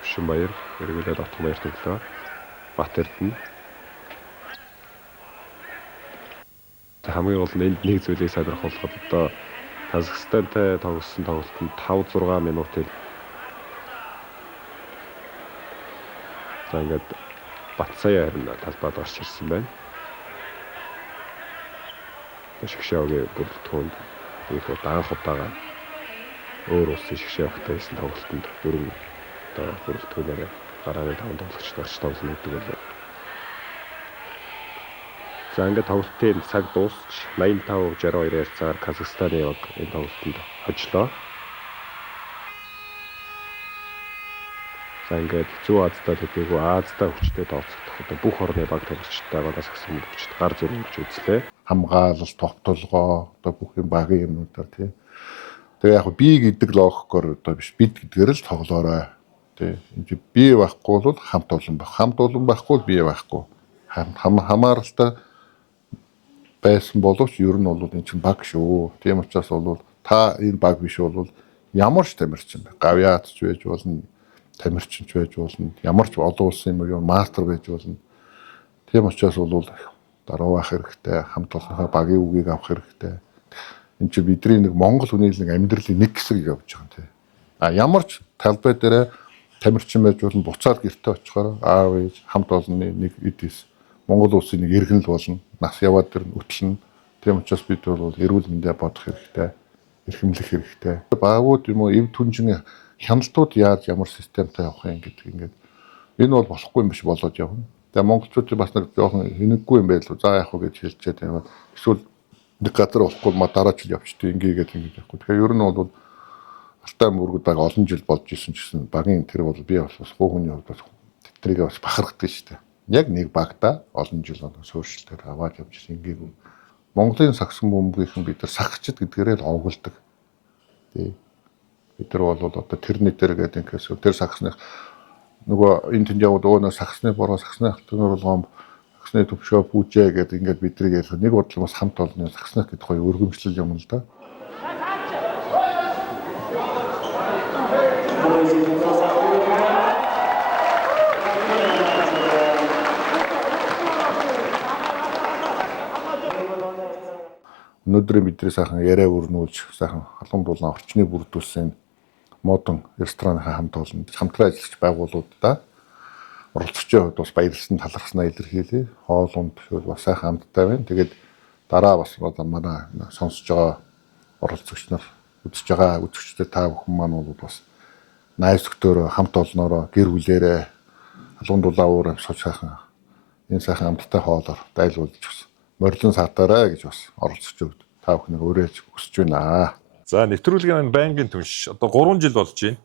Шин баяр эргүүлээд отхон баяр төглөө. Бат Эрдэнэ. Хамгийн гол нь нэг зүйлийг сайдруулах болоход одоо Казахстантай тоглосон тоглолтод 5-6 минутын за ингээд Батсаяа харин талбайд орж ирсэн байна. Шигшээгийн бүрэлдэхүүнд их удаанх удаага өөр улсын шигшээ авахтай хийсэн тоглолтод дөрөв одоо бүрэлдэхүүнээр гарааны 5 тоглогчд орж тоглоно гэдэг бол. За ингээд тоглолтын цаг дуусч 85-62 ярцаар Казахстаны яг энэ тоглолтод хожлоо. За ингээд Зүү Азтай төдийгүй Азтай хүчтэй тооцогдох одоо бүх орны баг тамирчдтайгаа сагсан хүчтэй гар зөрөнгөж үзлээ. Хамгаалал, тогтолгоо одоо бүх юм багийн юмнуудаар тийм. Тэгээ яг би гэдэг логикоор одоо биш бид гэдгээр л тоглоорой. Тийм. Энд би байхгүй бол хамт олон байх. Хамт олон байхгүй бол би байхгүй. Хамааралтай байсан боловч ер нь бол энэ чинь баг шүү. Тийм учраас бол та энэ баг биш бол ямар ч тамирчин гавьяач байж болно, тамирчинч байж болно, ямар ч олон улсын юм мастер байж болно. Тийм учраас бол дараа байх хэрэгтэй, хамт олонхоо багийн үгийг авах хэрэгтэй. Энд чинь бидний нэг монгол хүний нэг амьдралын нэг хэсэг явж байгаа юм тий. А ямар ч талбай дээр тамирчин байж болно, буцаад гэртээ очихоор аав ээж хамт олонны нэг эдис Монгол улсын нэг иргэн л болно. Нас яваад тэр өтлөн. Тийм учраас бид бол эрүүл мэндэ бодох хэрэгтэй, эрхэмлэх хэрэгтэй. Багууд юм уу эв түнжин хяналтууд яаж ямар системтэй явах юм гэдэг ингээд энэ бол болохгүй юм биш болоод явна. Тэгээ монголчууд бас нэг жоохон хинэггүй юм байл. За яах вэ гэж хэлчихэд яваа. Эсвэл нэг газар болохгүй ма дараа жил явчихдээ ингээд явахгүй. Тэгэхээр ер нь бол алтай мөргөд баг олон жил болж исэн ч гэсэн багийн тэр бол би бас хуу хүний хувьд бас тэднийг бас бахархдаг шүү дээ. Яг нэг багта олон жил суурьшилтээр аваад явж ирсэн ингээд Монголын сагсан бөмбөгийнхэн бид нар сагчд гэдгээрээ л овголдог. Тий. Бид нар бол одоо тэрний дээр гэдэг инкээс тэр сагсны нөгөө энэ тэнд яваад өөний сагсны бороо сагсны халтнаар болгоом сагсны төвшөө пүүжээ гэдэг ингээд бидний ярих нэг бодлого бас хамт олонны сагсны гэдэг гоё өргөмжлөл юм л да. Өнөөдөр бидний сайхан яриа өрнүүлж сайхан халуун дулаан орчныг бүрдүүлсэн модон ресторанын хамт олон хамтран ажиллагч байгууллагуудаа оролцогчийн хувьд бас баярлсан талархснаа илэрхийлье. Хоол унд бас сайхан хамттай байна. Тэгээд дараа бас манай сонсож байгаа оролцогч нар үзэж байгаа үзэгчдээ та бүхэн маань бол бас найз нөхдөөрөө хамт олноороо гэр бүлээрээ халуун дулаан уур амьсгал сайхан энэ сайхан хамттай хоолоор дайлуулж морилон саатаарай гэж бас оролцож өгд. Та бүхнийг өрөөж хүсэж байна. За нэвтрүүлгийн байнгын түнш одоо 3 жил болж байна.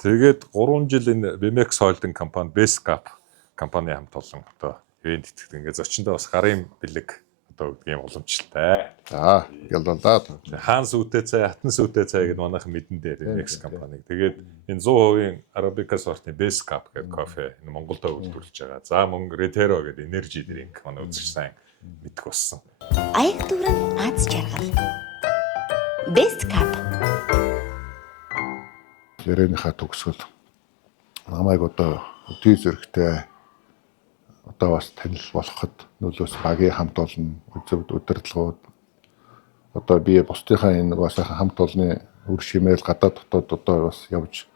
Тэгээд 3 жил энэ BMX Holding компани Bestcap компани хамт олон одоо ивент итгэдэг. Ингээд зочиндоо бас гарын бэлэг одоо үгдгийн уламжлалтай. За яллаа. Хаан сүйтэй цай, хатан сүйтэй цай гэдэг манайхан мэдэн дээр BMX компаниг. Тэгээд энэ 100% Arabica сортны Bestcap гэдэг кофе энэ Монголдо үйлдвэрлэж байгаа. За мөн Retero гэдэг energy drink манай үзэгч сайн мэдэх болсон. Аяг дүүрэн аз жаргал. Bestcap. Ярeenийхаа төгсгөл намайг одоо өдий зөрөгтэй одоо бас танил болоход нөлөөс багийн хамт олон үзэвд удирдлагууд одоо би бусдынхаа энэ бас хамт олонны үр шимээл гадаад дотоод одоо бас явж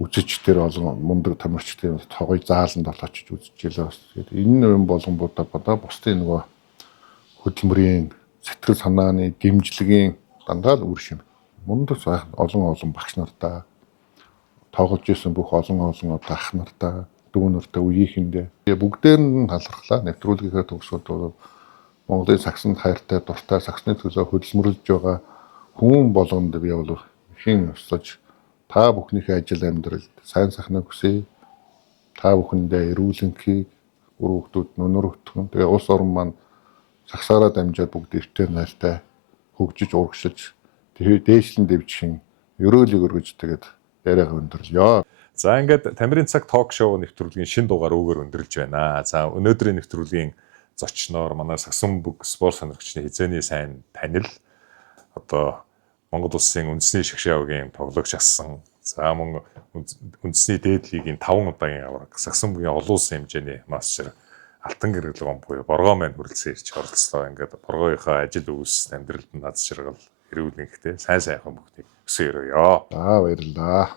үзэж тэр олон мундаг тамирчдын тогой зааланд бол очиж үзэж илээ бас. Энэ юм болгонгуудаа бодоо бусдын нөгөө хөдөлмөрийн сэтгэл санааны дэмжлэгийн дандаа л үр шим. Мундаг олон багш нартаа тоглож исэн бүх олон одоо ах нартаа дүүнэртэй үеийнхэндээ бүгдээр нь талархлаа. Нэвтрүүлгийнхээ төгсгөл Монголын сагсанд хайртай дуртай сагсны төлөө хөдөлмөрлөж байгаа хүн болгонд би бол хэн өсөж та бүхнийхээ ажил амьдралд сайн сайхныг хүсье. Та бүхэндээ эрүүл энхийг үр хөвгтүүд өнөр өтгөн тэгээ улс орн маань сагсаараа дамжаад бүгд эртээ найртай хөгжиж урагшиж тэгээ дээшлэн дэвжих ерөөлийг өргөж тэгээд яриага өндөрлөё. За ингээд Тамирын цаг ток шоу нэвтрүүлгийн шин дугаар өгөр өндөрлж байна. За өнөөдрийн нэвтрүүлгийн зочноор манай Сагсан бүг спорт сонирхчны хизээний сайн танил одоо Монгол улсын үндэсний шгшээгийн тоглогч асан. За мөн үндэсний дээд лигийн 5 удаагийн авраг Сагсан бүгийн олон улсын хэмжээний мастер Алтан гэргэлгон буюу Боргоо маань хүрэлцэн ирж оролцлоо. Ингээд Боргооынхаа ажил үйлс амьдралд нь наз жаргал эрүүл энхтэй сайн сайхан бүхнийг өсөөрөө. За баярлалаа.